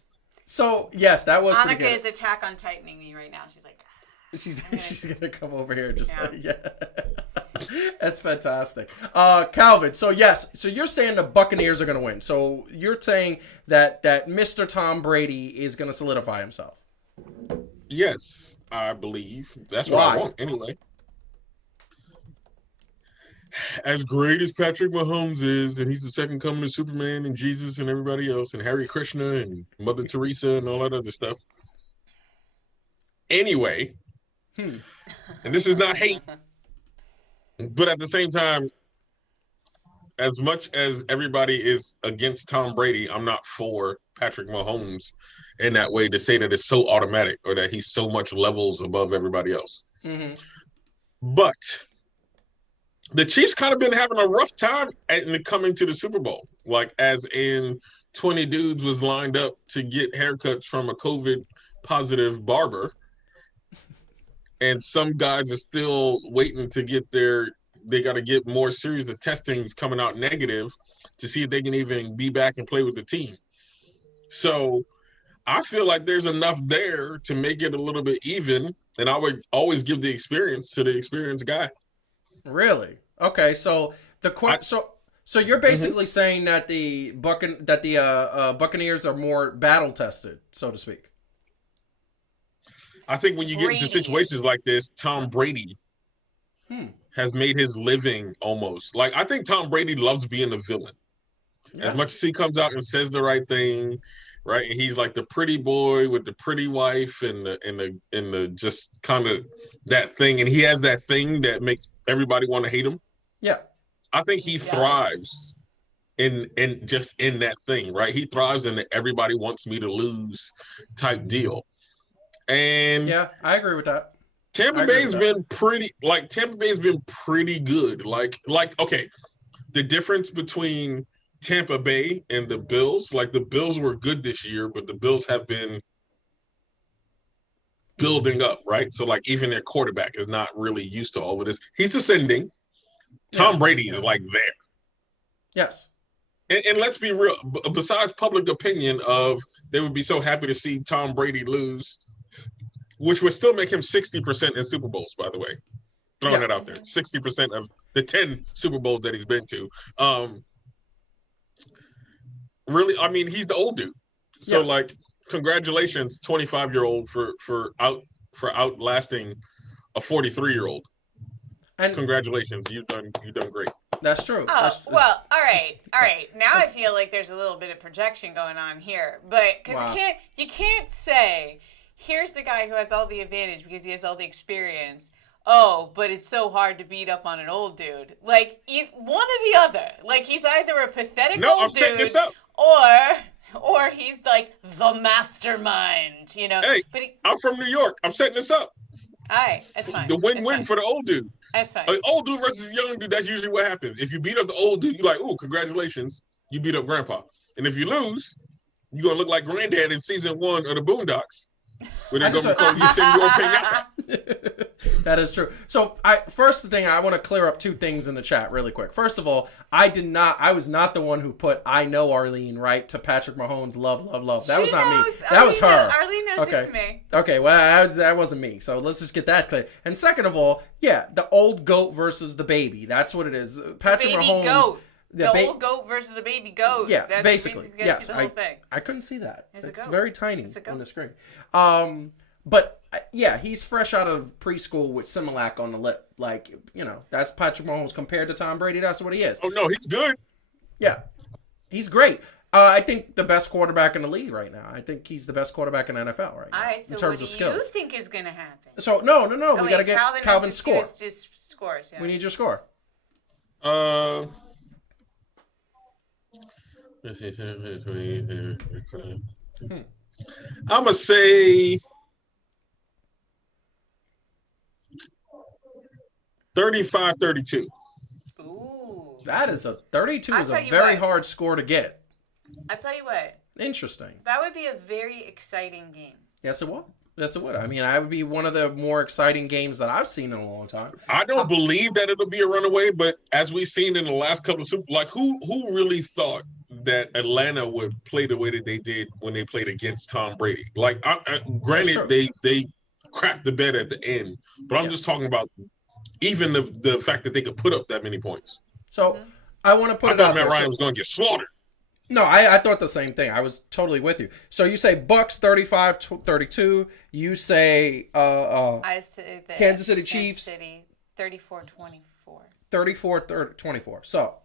So, yes, that was pretty Annika good. is attack on tightening me right now. She's like... She's gonna come over here just That's fantastic. Calvin, so you're saying the Buccaneers are gonna win. So you're saying that Mr. Tom Brady is gonna solidify himself. Yes, I believe. That's what I want anyway. As great as Patrick Mahomes is, and he's the second coming of Superman and Jesus and everybody else, and Hare Krishna and Mother Teresa and all that other stuff. Anyway, and this is not hate, but at the same time, as much as everybody is against Tom Brady, I'm not for Patrick Mahomes in that way to say that it's so automatic or that he's so much levels above everybody else. Mm-hmm. But the Chiefs kind of been having a rough time coming to the Super Bowl. Like, as in 20 dudes was lined up to get haircuts from a COVID positive barber. And some guys are still waiting to get they got to get more series of testings coming out negative to see if they can even be back and play with the team. So I feel like there's enough there to make it a little bit even. And I would always give the experience to the experienced guy. Really? Okay. So so you're basically saying that the Buccaneers are more battle tested, so to speak. I think when you get into situations like this, Tom Brady has made his living almost. Like, I think Tom Brady loves being a villain. Yeah. As much as he comes out and says the right thing, right? And he's like the pretty boy with the pretty wife and the just kind of that thing. And he has that thing that makes everybody want to hate him. Yeah. I think he thrives in that thing, right? He thrives in the everybody wants me to lose type deal. And yeah, I agree with that. Tampa Bay's been pretty good. Like, okay, the difference between Tampa Bay and the Bills, like the Bills were good this year, but the Bills have been building up, right? So like even their quarterback is not really used to all of this. He's ascending. Tom Brady is like there. Yes. And let's be real, besides public opinion of they would be so happy to see Tom Brady lose, which would still make him 60% in Super Bowls, by the way. Throwing it out there. 60% of the 10 Super Bowls that he's been to. really, I mean, he's the old dude. So like, congratulations, 25-year-old for outlasting a 43-year-old. And congratulations, you've done great. That's true. Oh, well, all right. Now I feel like there's a little bit of projection going on here, but because you can't say, here's the guy who has all the advantage because he has all the experience. Oh, but it's so hard to beat up on an old dude. Like, one or the other. Like, he's either a pathetic old dude, setting this up. or he's like the mastermind. You know. Hey, I'm from New York. I'm setting this up. All right, that's fine. The win-win for the old dude. That's fine. An old dude versus a young dude, that's usually what happens. If you beat up the old dude, you're like, "Ooh, congratulations, you beat up Grandpa." And if you lose, you're gonna look like Granddad in season 1 of the Boondocks, where they're gonna call you Senor Pinata. That is true. So, first thing I want to clear up 2 things in the chat really quick. First of all, I was not the one who put "I know Arlene" right to Patrick Mahomes. Love. That was not me. That was her. Arlene knows it's me. Okay, well, that wasn't me. So let's just get that clear. And second of all, the old goat versus the baby. That's what it is. Patrick Mahomes. Goat. The old goat versus the baby goat. Yeah, that's basically. Yes, the whole thing. I couldn't see that. It's very tiny on the screen. But he's fresh out of preschool with Similac on the lip. Like, that's Patrick Mahomes compared to Tom Brady. That's what he is. Oh, no, he's good. Yeah, he's great. I think the best quarterback in the league right now. I think he's the best quarterback in the NFL right now. All right, so in terms of skills. What do you think is going to happen? So, no. We got to get Calvin's score. His scores, yeah. We need your score. I'm going to say 35-32. Ooh. That is 32 is a very hard score to get. I'll tell you what. Interesting. That would be a very exciting game. Yes, it would. I mean, that would be one of the more exciting games that I've seen in a long time. I don't believe that it'll be a runaway, but as we've seen in the last couple of who really thought that Atlanta would play the way that they did when they played against Tom Brady? Like, granted, they crapped the bed at the end, but I'm just talking about even the fact that they could put up that many points. So I want to put it out there. I thought Matt Ryan was going to get slaughtered. No, I thought the same thing. I was totally with you. So you say Bucks 35-32. You say I say the Kansas City Chiefs 34-24. 34-24. So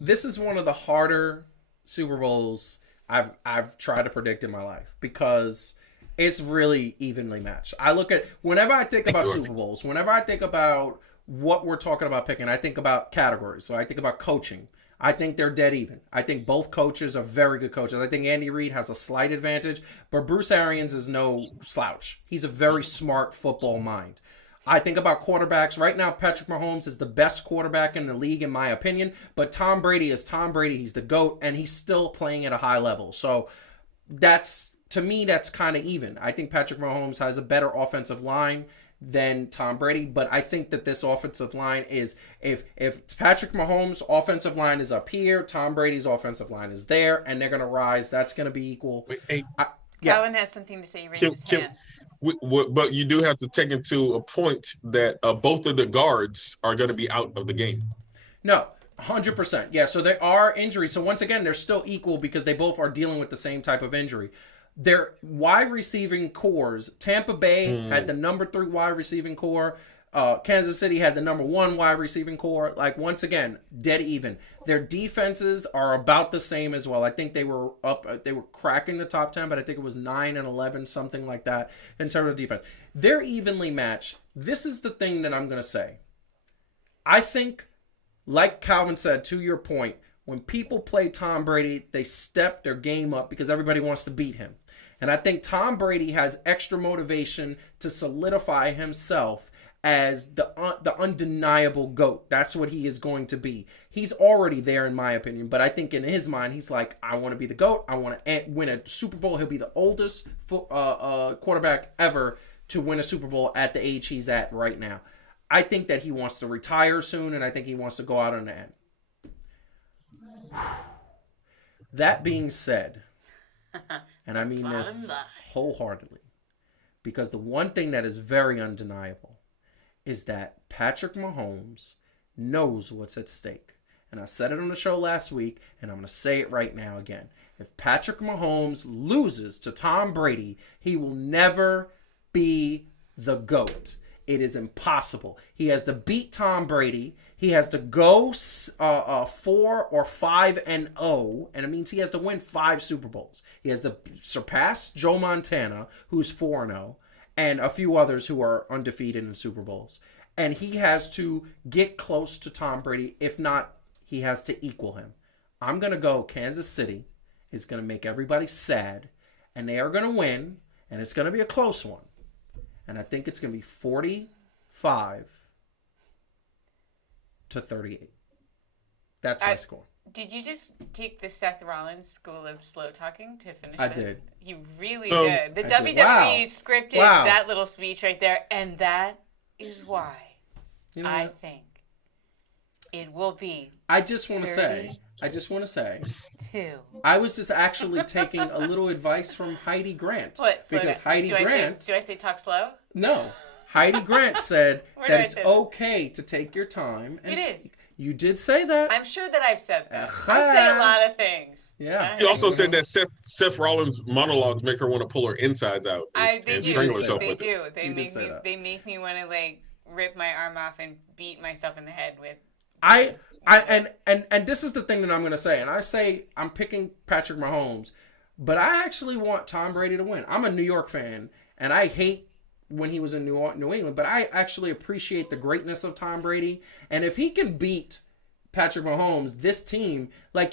this is one of the harder Super Bowls I've tried to predict in my life because it's really evenly matched. I look at whenever I think about Super Bowls, whenever I think about what we're talking about picking, I think about categories. So I think about coaching. I think they're dead even. I think both coaches are very good coaches. I think Andy Reid has a slight advantage, but Bruce Arians is no slouch. He's a very smart football mind. I think about quarterbacks. Right now, Patrick Mahomes is the best quarterback in the league, in my opinion, but Tom Brady is Tom Brady. He's the GOAT, and he's still playing at a high level. So to me, that's kind of even. I think Patrick Mahomes has a better offensive line than Tom Brady, but I think that this offensive line is, if Patrick Mahomes' offensive line is up here, Tom Brady's offensive line is there, and they're going to rise. That's going to be equal. Calvin has something to say. He raised his hand. But you do have to take into a point that both of the guards are going to be out of the game. No, 100%. Yeah, so there are injuries. So once again, they're still equal because they both are dealing with the same type of injury. Their wide receiving cores, Tampa Bay had the number 3 wide receiving core. Kansas City had the number 1 wide receiving core. Like, once again, dead even. Their defenses are about the same as well. I think they were cracking the top 10, but I think it was 9 and 11, something like that, in terms of defense. They're evenly matched. This is the thing that I'm going to say. I think, like Calvin said, to your point, when people play Tom Brady, they step their game up because everybody wants to beat him. And I think Tom Brady has extra motivation to solidify himself as the undeniable GOAT. That's what he is going to be. He's already there, in my opinion. But I think in his mind, he's like, I want to be the GOAT. I want to win a Super Bowl. He'll be the oldest quarterback ever to win a Super Bowl at the age he's at right now. I think that he wants to retire soon, and I think he wants to go out on the end. That being said, and I mean this wholeheartedly, because the one thing that is very undeniable is that Patrick Mahomes knows what's at stake. and I said it on the show last week, and I'm going to say it right now again. If Patrick Mahomes loses to Tom Brady, he will never be the GOAT. It is impossible. He has to beat Tom Brady. He has to go 4 or 5-0, and it means he has to win 5 Super Bowls. He has to surpass Joe Montana, who's 4-0, and a few others who are undefeated in Super Bowls. And he has to get close to Tom Brady. If not, he has to equal him. I'm going to go Kansas City. It's going to make everybody sad, and they are going to win, and it's going to be a close one. And I think it's going to be 45-38. That's my score. Did you just take the Seth Rollins school of slow talking to finish I it? did. You really did. The WWE scripted that little speech right there, and that is why I think it will be. I just want to say, I was just actually taking a little advice from Heidi Grant. What? Because Heidi Grant. Do I say talk slow? No. Heidi Grant said that it's okay to take your time. And it is. You did say that. I'm sure that I've said that. I say a lot of things. Yeah. You also said that Seth Rollins' monologues make her want to pull her insides out and strangle herself with it. They make me want to like rip my arm off and beat myself in the head with. And this is the thing that I'm going to say. And I say I'm picking Patrick Mahomes, but I actually want Tom Brady to win. I'm a New York fan, and I hate when he was in New England, but I actually appreciate the greatness of Tom Brady. And if he can beat Patrick Mahomes, this team, I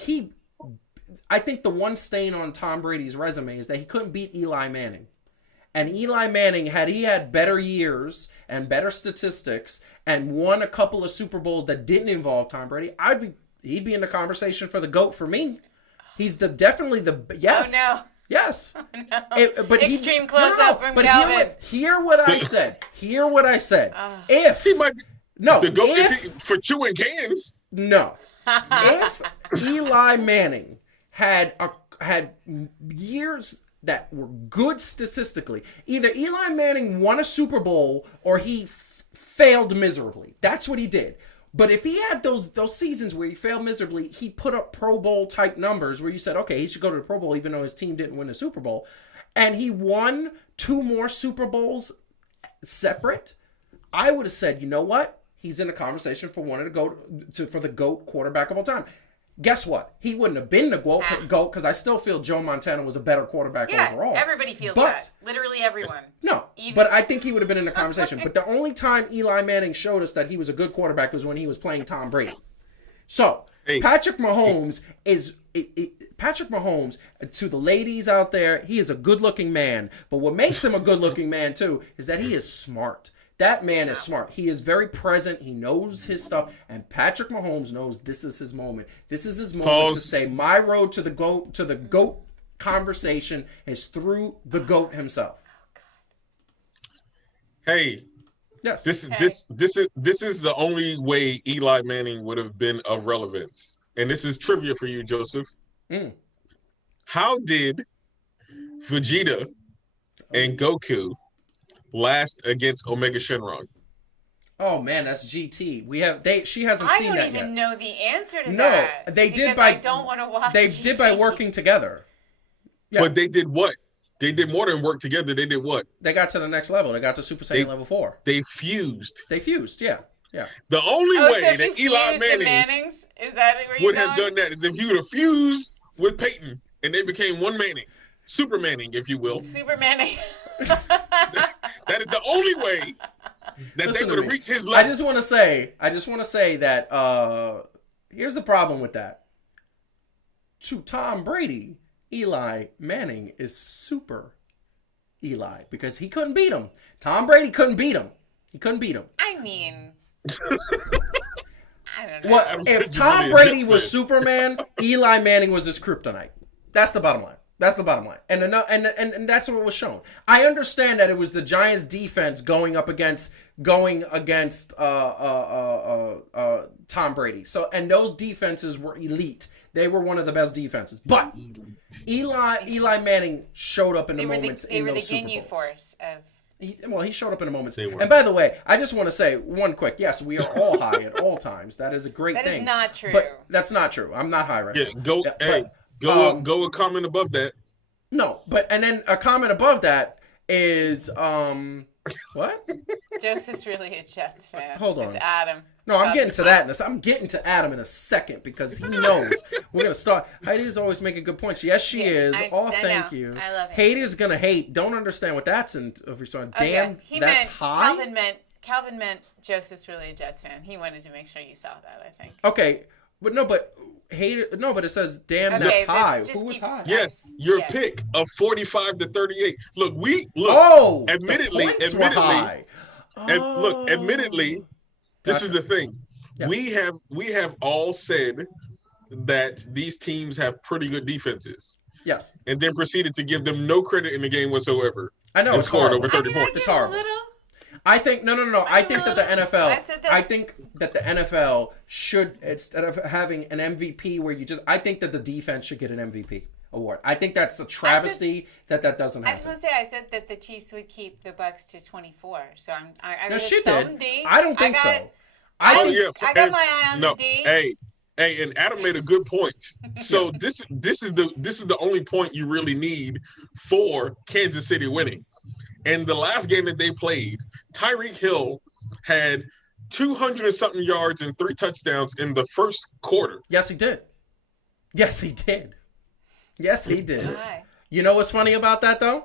think the one stain on Tom Brady's resume is that he couldn't beat Eli Manning. And Eli Manning, had he had better years and better statistics and won a couple of Super Bowls that didn't involve Tom Brady, he'd be in the conversation for the GOAT for me. He's definitely the yes. Oh no. Yes. Oh, no. But extreme close up from but Calvin. Hear what I said. Hear what I said. If he might be the GOAT for chewing cans. No. If Eli Manning had years that were good statistically, either Eli Manning won a Super Bowl or he failed miserably. That's what he did. But if he had those seasons where he failed miserably, he put up Pro Bowl type numbers where you said, okay, he should go to the Pro Bowl even though his team didn't win the Super Bowl. And he won 2 more Super Bowls separate. I would have said, you know what? He's in a conversation for for the GOAT quarterback of all time. Guess what? He wouldn't have been the GOAT because I still feel Joe Montana was a better quarterback overall. Everybody feels that. Literally everyone. No, but I think he would have been in the conversation. But the only time Eli Manning showed us that he was a good quarterback was when he was playing Tom Brady. So, Patrick Mahomes Patrick Mahomes, to the ladies out there, he is a good-looking man. But what makes him a good-looking man, too, is that he is smart. That man is smart. He is very present. He knows his stuff. And Patrick Mahomes knows this is his moment. This is his moment to say, my road to the GOAT conversation is through the GOAT himself. Hey. Yes. This is the only way Eli Manning would have been of relevance. And this is trivia for you, Joseph. How did Fujita and Goku last against Omega Shenron? Oh man, that's GT. She hasn't seen that yet. I don't even know the answer to that. No, they did I don't want to watch. They GT. did by working together. Yeah. But they did what? They did more than work together. They did what? They got to the next level. They got to Super Saiyan level 4. They fused. Yeah. The only way that Eli Manning is that where would have done that is if he would have fused with Peyton and they became one Manning. Super Manning, if you will. Super Manning. That is the only way that they would have reached his level. I just want to say that here's the problem with that. To Tom Brady, Eli Manning is super Eli because he couldn't beat him. Tom Brady couldn't beat him. He couldn't beat him. I mean, I don't know. Well, if Tom Brady was Superman, Eli Manning was his kryptonite. That's the bottom line. And that's what was shown. I understand that it was the Giants defense going against Tom Brady. So, and those defenses were elite. They were one of the best defenses. But Eli Manning showed up in the moments in those Super Bowls. They were the Ginyu force of He showed up in a moment. They were. And by the way, I just want to say one quick. Yes, we are all high at all times. That is a great thing. That is not true. But that's not true. I'm not high right now. Go a comment above that. No, and then a comment above that is what? Joseph's really a Jets fan. Hold on. It's Adam. No, I'm getting to that. I'm getting to Adam in a second because he knows we're gonna start. Heidi's always making good points. Yes, she is. Thank you. I love it. Heidi's gonna hate. Don't understand what that's in. If you're saying, damn, that's high. Calvin meant Joseph's really a Jets fan. He wanted to make sure you saw that. I think. Okay, but it says, damn, that's high. Who was high? Yes, your pick of 45 to 38. Look, admittedly, this is the thing. Yeah. We have all said that these teams have pretty good defenses. Yes. And then proceeded to give them no credit in the game whatsoever. I know. And scored over 30 points. It's horrible. I think no. I think that the NFL should, instead of having an MVP where I think that the defense should get an MVP award. I think that's a travesty that doesn't happen. I just want to say, I said that the Chiefs would keep the Bucks to 24. So I she did. D. I don't think so. I got my eye on the D. Hey, and Adam made a good point. So this is the only point you really need for Kansas City winning. And the last game that they played, Tyreek Hill had 200 and something yards and 3 touchdowns in the first quarter. Yes, he did. You know what's funny about that, though?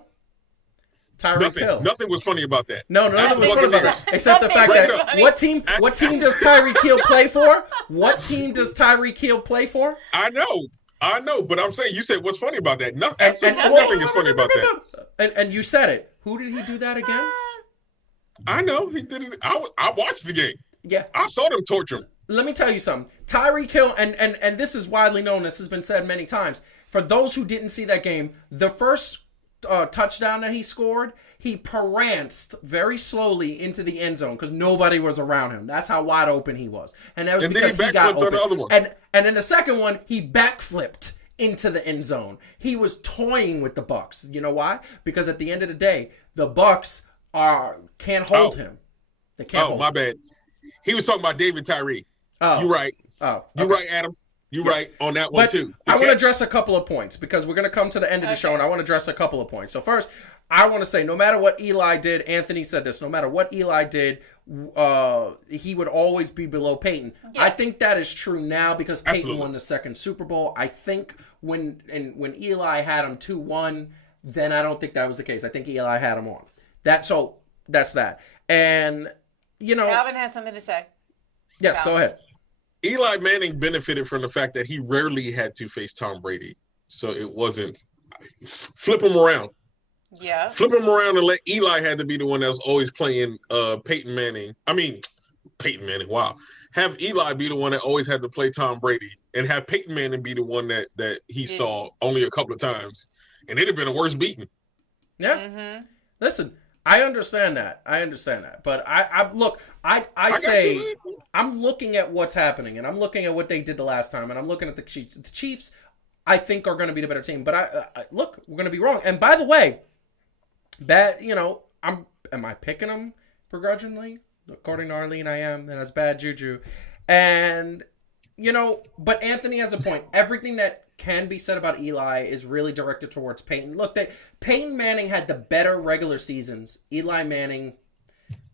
Tyreek Hill. Nothing was funny about that. No, nothing was funny about that. Except the fact that what team does Tyreek Hill play for? What team does Tyreek Hill play for? I know, but I'm saying, you said what's funny about that. Nothing is funny about that. And you said it. Who did he do that against? I know he did it. I watched the game. Yeah, I saw them torture him. Let me tell you something. Tyreek Hill, and this is widely known. This has been said many times. For those who didn't see that game, the first touchdown that he scored, he pranced very slowly into the end zone because nobody was around him. That's how wide open he was, and that was because he got open. On the other one. And in the second one, he backflipped into the end zone. He was toying with the Bucks. You know why? Because at the end of the day, the Bucks can't hold him. They can't hold him. Bad. He was talking about David Tyree. Oh. You're right. Oh. Okay. You're right, Adam. You're right on that one, too. I want to address a couple of points because we're going to come to the end of the show, and I want to address a couple of points. So first, I want to say, no matter what Eli did, Anthony said this, no matter what Eli did, he would always be below Peyton. Yeah. I think that is true now because Peyton won the second Super Bowl. I think when Eli had him 2-1, then I don't think that was the case. I think Eli had him on. That's that. And, Calvin has something to say. Yes, Calvin. Go ahead. Eli Manning benefited from the fact that he rarely had to face Tom Brady. So it wasn't flip him around. Yeah. Flip him around and let Eli had to be the one that was always playing Peyton Manning. Wow. Have Eli be the one that always had to play Tom Brady and have Peyton Manning be the one that he saw only a couple of times. And it'd have been a worse beating. Yeah. Mm-hmm. Listen, I understand that. But I say I'm looking at what's happening, and I'm looking at what they did the last time, and I'm looking at the Chiefs. The Chiefs, I think, are going to be the better team. But we're going to be wrong. And by the way, am I picking them begrudgingly? According to Arlene, I am, and that's bad juju. And but Anthony has a point. Everything that can be said about Eli is really directed towards Peyton. Look, Peyton Manning had the better regular seasons. Eli Manning,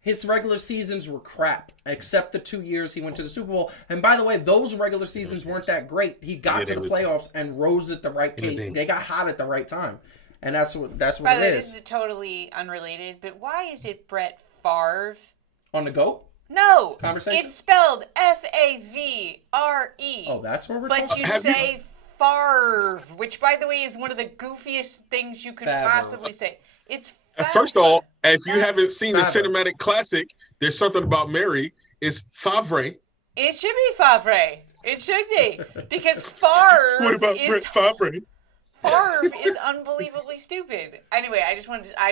his regular seasons were crap, except the 2 years he went to the Super Bowl. And by the way, those regular seasons weren't that great. He got to the playoffs and rose at the right case. They got hot at the right time. And that's what By it the way, is. This is totally unrelated, but why is it Brett Favre? On the GOAT? No. Conversation? It's spelled Favre. Oh, that's what we're talking about? But you say Favre, which, by the way, is one of the goofiest things you could possibly say. It's Favre. First of all, if you haven't seen the cinematic classic, There's Something About Mary, it's Favre. It should be Favre. It should be. Because Favre What about Brett Favre? Favre is unbelievably stupid. Anyway, I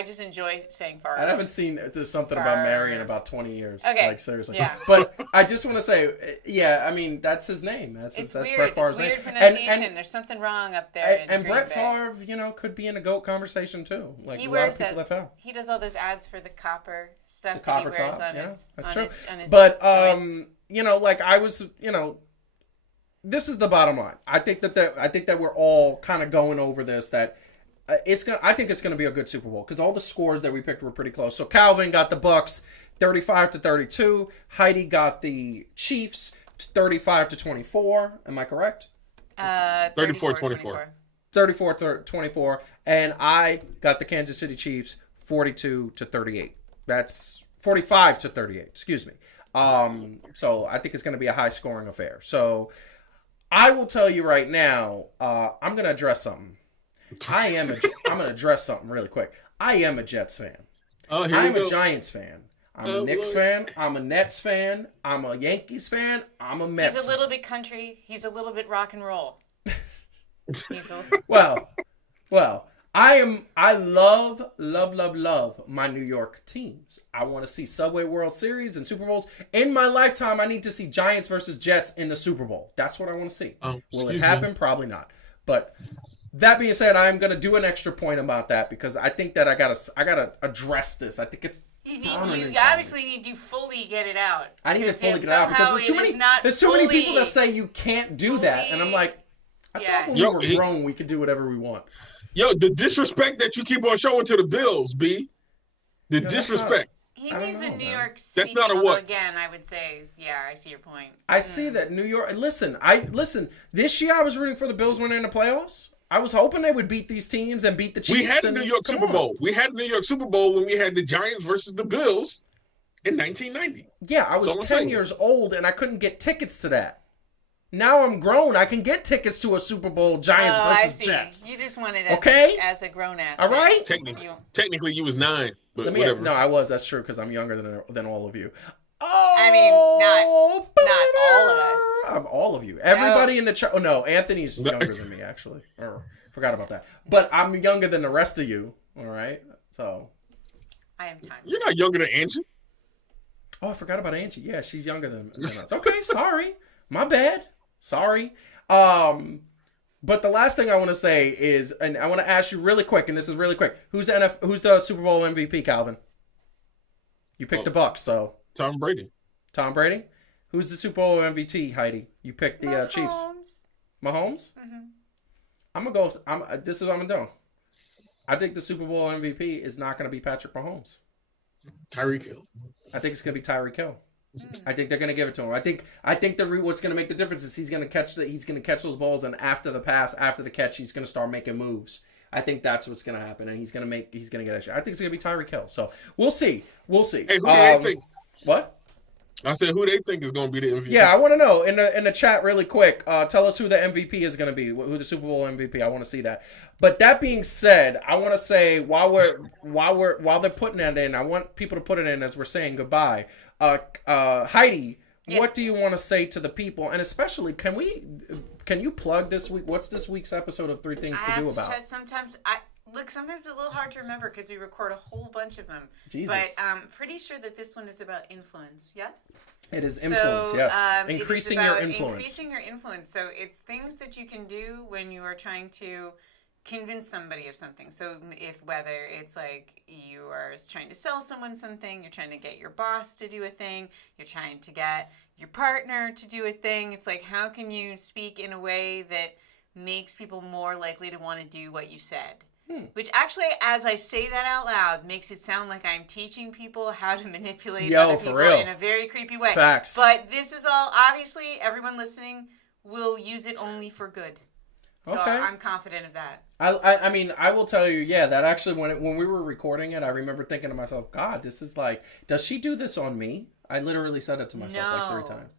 just enjoy saying Favre. I haven't seen There's Something About Mary in about 20 years. Okay. Like, seriously. Yeah. But I just want to say, yeah, I mean, that's his name. That's weird. Brett Favre's It's weird name. pronunciation. There's something wrong up there. And Green Brett Bay. Favre, you know, could be in a GOAT conversation too. Like He a wears lot of people that fell. He does all those ads for the copper stuff The that copper he wears top, on yeah, his, that's on true. his, on his But joints. you know, like I was, you know, this is the bottom line. I think that we're all kind of going over this. That I think it's gonna be a good Super Bowl because all the scores that we picked were pretty close. So Calvin got the Bucks 35-32. Heidi got the Chiefs 35-24. Am I correct? 34-24. 34-24, and I got the Kansas City Chiefs 42-38. That's 45-38. Excuse me. So I think it's going to be a high scoring affair. So I will tell you right now, I'm going to address something. I'm going to address something really quick. I am a Jets fan. Oh, I'm a Giants fan. I'm a Knicks fan. I'm a Nets fan. I'm a Yankees fan. I'm a Mets He's a little bit country. He's a little bit rock and roll. Well, I love my New York teams. I want to see Subway World Series and Super Bowls. In my lifetime, I need to see Giants versus Jets in the Super Bowl. That's what I want to see. Will it happen? Probably not. But that being said, I'm going to do an extra point about that because I think that I gotta address this. I think it's You obviously need to fully get it out. I need to fully get it out because there's too many people that say you can't do that, and I'm like, I thought when we were grown, we could do whatever we want. Yo, the disrespect that you keep on showing to the Bills, B. The disrespect. He needs a New York City. That's not a what? Again, I would say, yeah, I see your point. I see that New York. Listen. This year I was rooting for the Bills when they're in the playoffs. I was hoping they would beat these teams and beat the Chiefs. We had the New York Super Bowl. We had the New York Super Bowl when we had the Giants versus the Bills in 1990. Yeah, I was 10 years old and I couldn't get tickets to that. Now I'm grown. I can get tickets to a Super Bowl Giants versus Jets. You just wanted as a grown-ass. All right? Technically, you was 9, but whatever. No, I was. That's true because I'm younger than all of you. Oh, I mean, not all of us. I'm all of you. Everybody in the chat. Oh, no, Anthony's younger than me, actually. Forgot about that. But I'm younger than the rest of you, all right? So. I am time. You're not younger than Angie. Oh, I forgot about Angie. Yeah, she's younger than us. Okay, sorry. My bad. Sorry. But the last thing I want to say is, and I want to ask you really quick, and this is really quick. Who's the Super Bowl MVP, Calvin? You picked the Bucks, so. Tom Brady. Tom Brady? Who's the Super Bowl MVP, Heidi? You picked the Chiefs. Mahomes? Mm-hmm. I'm going to go. This is what I'm going to do. I think the Super Bowl MVP is not going to be Patrick Mahomes. Tyreek Hill. I think it's going to be Tyreek Hill. I think they're going to give it to him. I think what's going to make the difference is he's going to catch those balls, and after the catch, he's going to start making moves. I think that's what's going to happen, and he's going to get extra. I think it's going to be Tyreek Hill. So we'll see. Hey, who do they think? What? I said, who they think is going to be the MVP? Yeah, I want to know in the chat really quick. Tell us who the MVP is going to be. Who the Super Bowl MVP? I want to see that. But that being said, I want to say while they're putting that in, I want people to put it in as we're saying goodbye. Heidi, yes. What do you want to say to the people? And especially, can you plug this week? What's this week's episode of 3 Things to Do About? Sometimes it's a little hard to remember because we record a whole bunch of them. Jesus. But I'm pretty sure that this one is about influence. Yeah. It is influence. Yes. Increasing your influence. Increasing your influence. So it's things that you can do when you are trying to convince somebody of something. So whether it's like you are trying to sell someone something, you're trying to get your boss to do a thing, you're trying to get your partner to do a thing. It's like, how can you speak in a way that makes people more likely to want to do what you said? Which actually, as I say that out loud, makes it sound like I'm teaching people how to manipulate other people in a very creepy way. Facts. But this is all, obviously, everyone listening will use it only for good. So okay. I'm confident of that. I mean, I will tell you, yeah, that actually, when we were recording it, I remember thinking to myself, God, this is like, does she do this on me? I literally said it to myself like 3 times.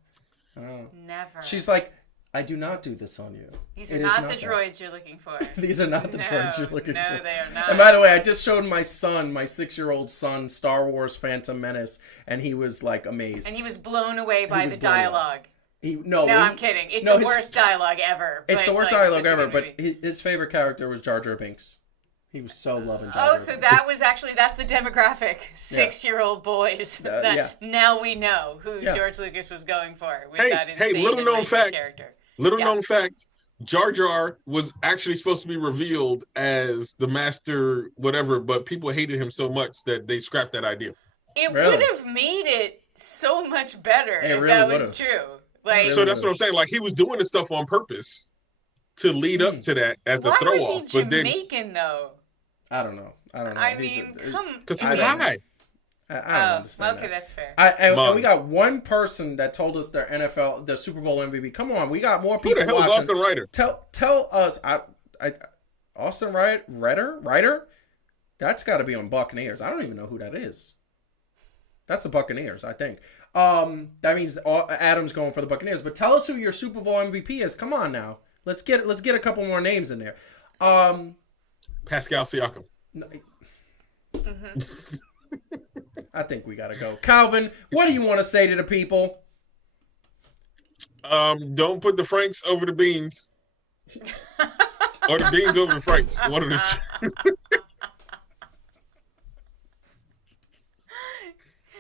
Oh. Never. She's like, I do not do this on you. These are not the droids you're looking for. These are not the droids you're looking for. No, they are not. And by the way, I just showed my 6-year-old son, Star Wars Phantom Menace, and he was like amazed. And he was blown away by the dialogue. I'm kidding. It's the worst dialogue ever. It's the worst dialogue ever, but his favorite character was Jar Jar Binks. He was so loving Jar Jar. Oh, so that's the demographic. 6-year-old boys. Now we know who George Lucas was going for with that insane little known fact. Character. Known fact. Jar Jar was actually supposed to be revealed as the master whatever, but people hated him so much that they scrapped that idea. It would have made it so much better if that was true. Like, so that's what I'm saying. Like, he was doing this stuff on purpose to lead up to that as a throw off. But Jamaican though? I don't know. I mean, because he was high. I don't understand. Okay, that's fair. And we got one person that told us their NFL, the Super Bowl MVP. Come on, we got more people. Who the hell is Austin Ryder? Tell us, Austin Ryder? That's got to be on Buccaneers. I don't even know who that is. That's the Buccaneers, I think. That means Adam's going for the Buccaneers. But tell us who your Super Bowl MVP is. Come on now, let's get a couple more names in there. Pascal Siakam. I think we gotta go. Calvin, what do you want to say to the people? Don't put the Franks over the beans, or the beans over the Franks. One of the two.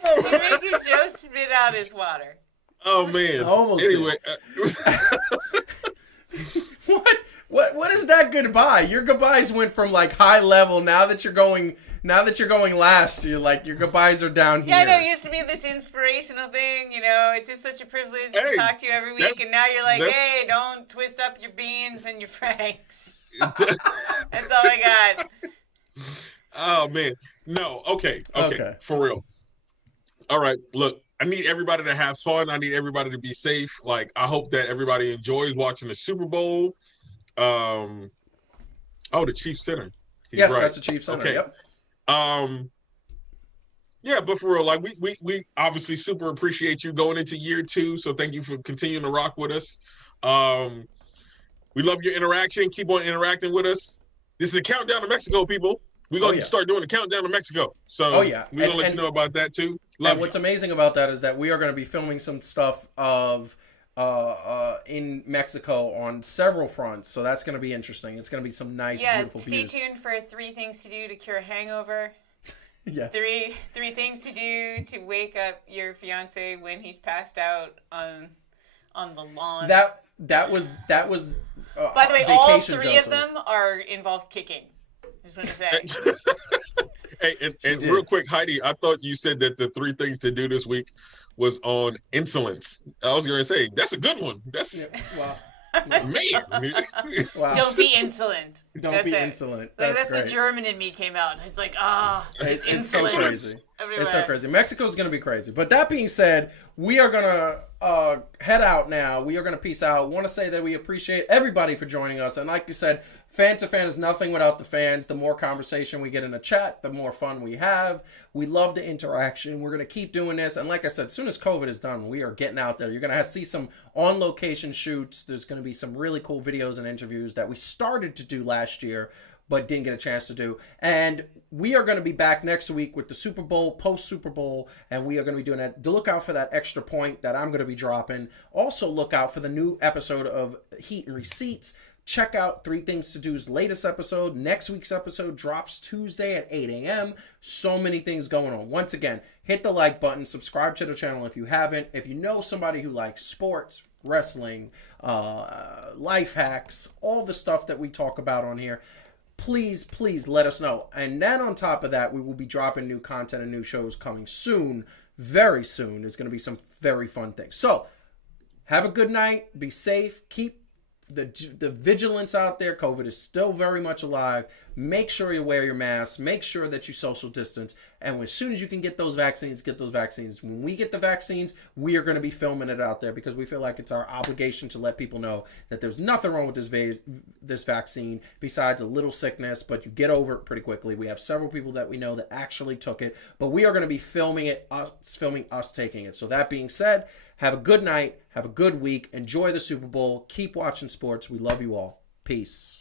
You're making Joe spit out his water. Oh man. Almost. Anyway. What is that goodbye? Your goodbyes went from like high level. Now that you're going last, you're like your goodbyes are down here. Yeah, I know. It used to be this inspirational thing. You know, it's just such a privilege to talk to you every week, and now you're like, hey, don't twist up your beans and your franks. That's all I got. Oh man, no. Okay. For real. All right. Look, I need everybody to have fun. I need everybody to be safe. Like, I hope that everybody enjoys watching the Super Bowl. The Chiefs center. Yes, right. That's the Chiefs center. Okay. Yep. Yeah, but for real, like we obviously super appreciate you going into year 2. So thank you for continuing to rock with us. We love your interaction. Keep on interacting with us. This is a countdown to Mexico, people. We're going to start doing the countdown to Mexico. So we're going to let you know about that too. And what's amazing about that is that we are going to be filming some stuff of in Mexico on several fronts. So that's going to be interesting. It's going to be some nice, beautiful views. Stay tuned for 3 things to do to cure a hangover. Yeah. 3 things to do to wake up your fiance when he's passed out on the lawn. That was by the way, all 3 of them involve kicking. Just want to say. Hey, and real quick, Heidi, I thought you said that the 3 things to do this week was on insolence. I was going to say, that's a good one. That's man. Wow. Don't be insolent. Don't be insolent. That's great. The German in me came out. It's like, it's so crazy. Everywhere. It's so crazy. Mexico's going to be crazy. But that being said, we are going to head out now. We are going to peace out. Want to say that we appreciate everybody for joining us. And like you said, fan to fan is nothing without the fans. The more conversation we get in the chat, the more fun we have. We love the interaction. We're going to keep doing this. And like I said, as soon as COVID is done, we are getting out there. You're going to see some on-location shoots. There's going to be some really cool videos and interviews that we started to do last year, but didn't get a chance to do. And we are going to be back next week with the Super Bowl, post-Super Bowl, and we are going to be doing that. Look out for that extra point that I'm going to be dropping. Also, look out for the new episode of Heat and Receipts. Check out 3 Things to Do's latest episode. Next week's episode drops Tuesday at 8 a.m. So many things going on. Once again, hit the like button. Subscribe to the channel if you haven't. If you know somebody who likes sports, wrestling, life hacks, all the stuff that we talk about on here, please let us know. And then on top of that, we will be dropping new content and new shows coming soon. Very soon. There's going to be some very fun things. So, have a good night. Be safe. Keep the vigilance out there. COVID is still very much alive. Make sure you wear your mask. Make sure that you social distance. And as soon as you can get those vaccines, get those vaccines. When we get the vaccines, we are going to be filming it out there because we feel like it's our obligation to let people know that there's nothing wrong with this vaccine besides a little sickness, but you get over it pretty quickly. We have several people that we know that actually took it, but we are going to be filming us taking it. So that being said, have a good night. Have a good week. Enjoy the Super Bowl. Keep watching sports. We love you all. Peace.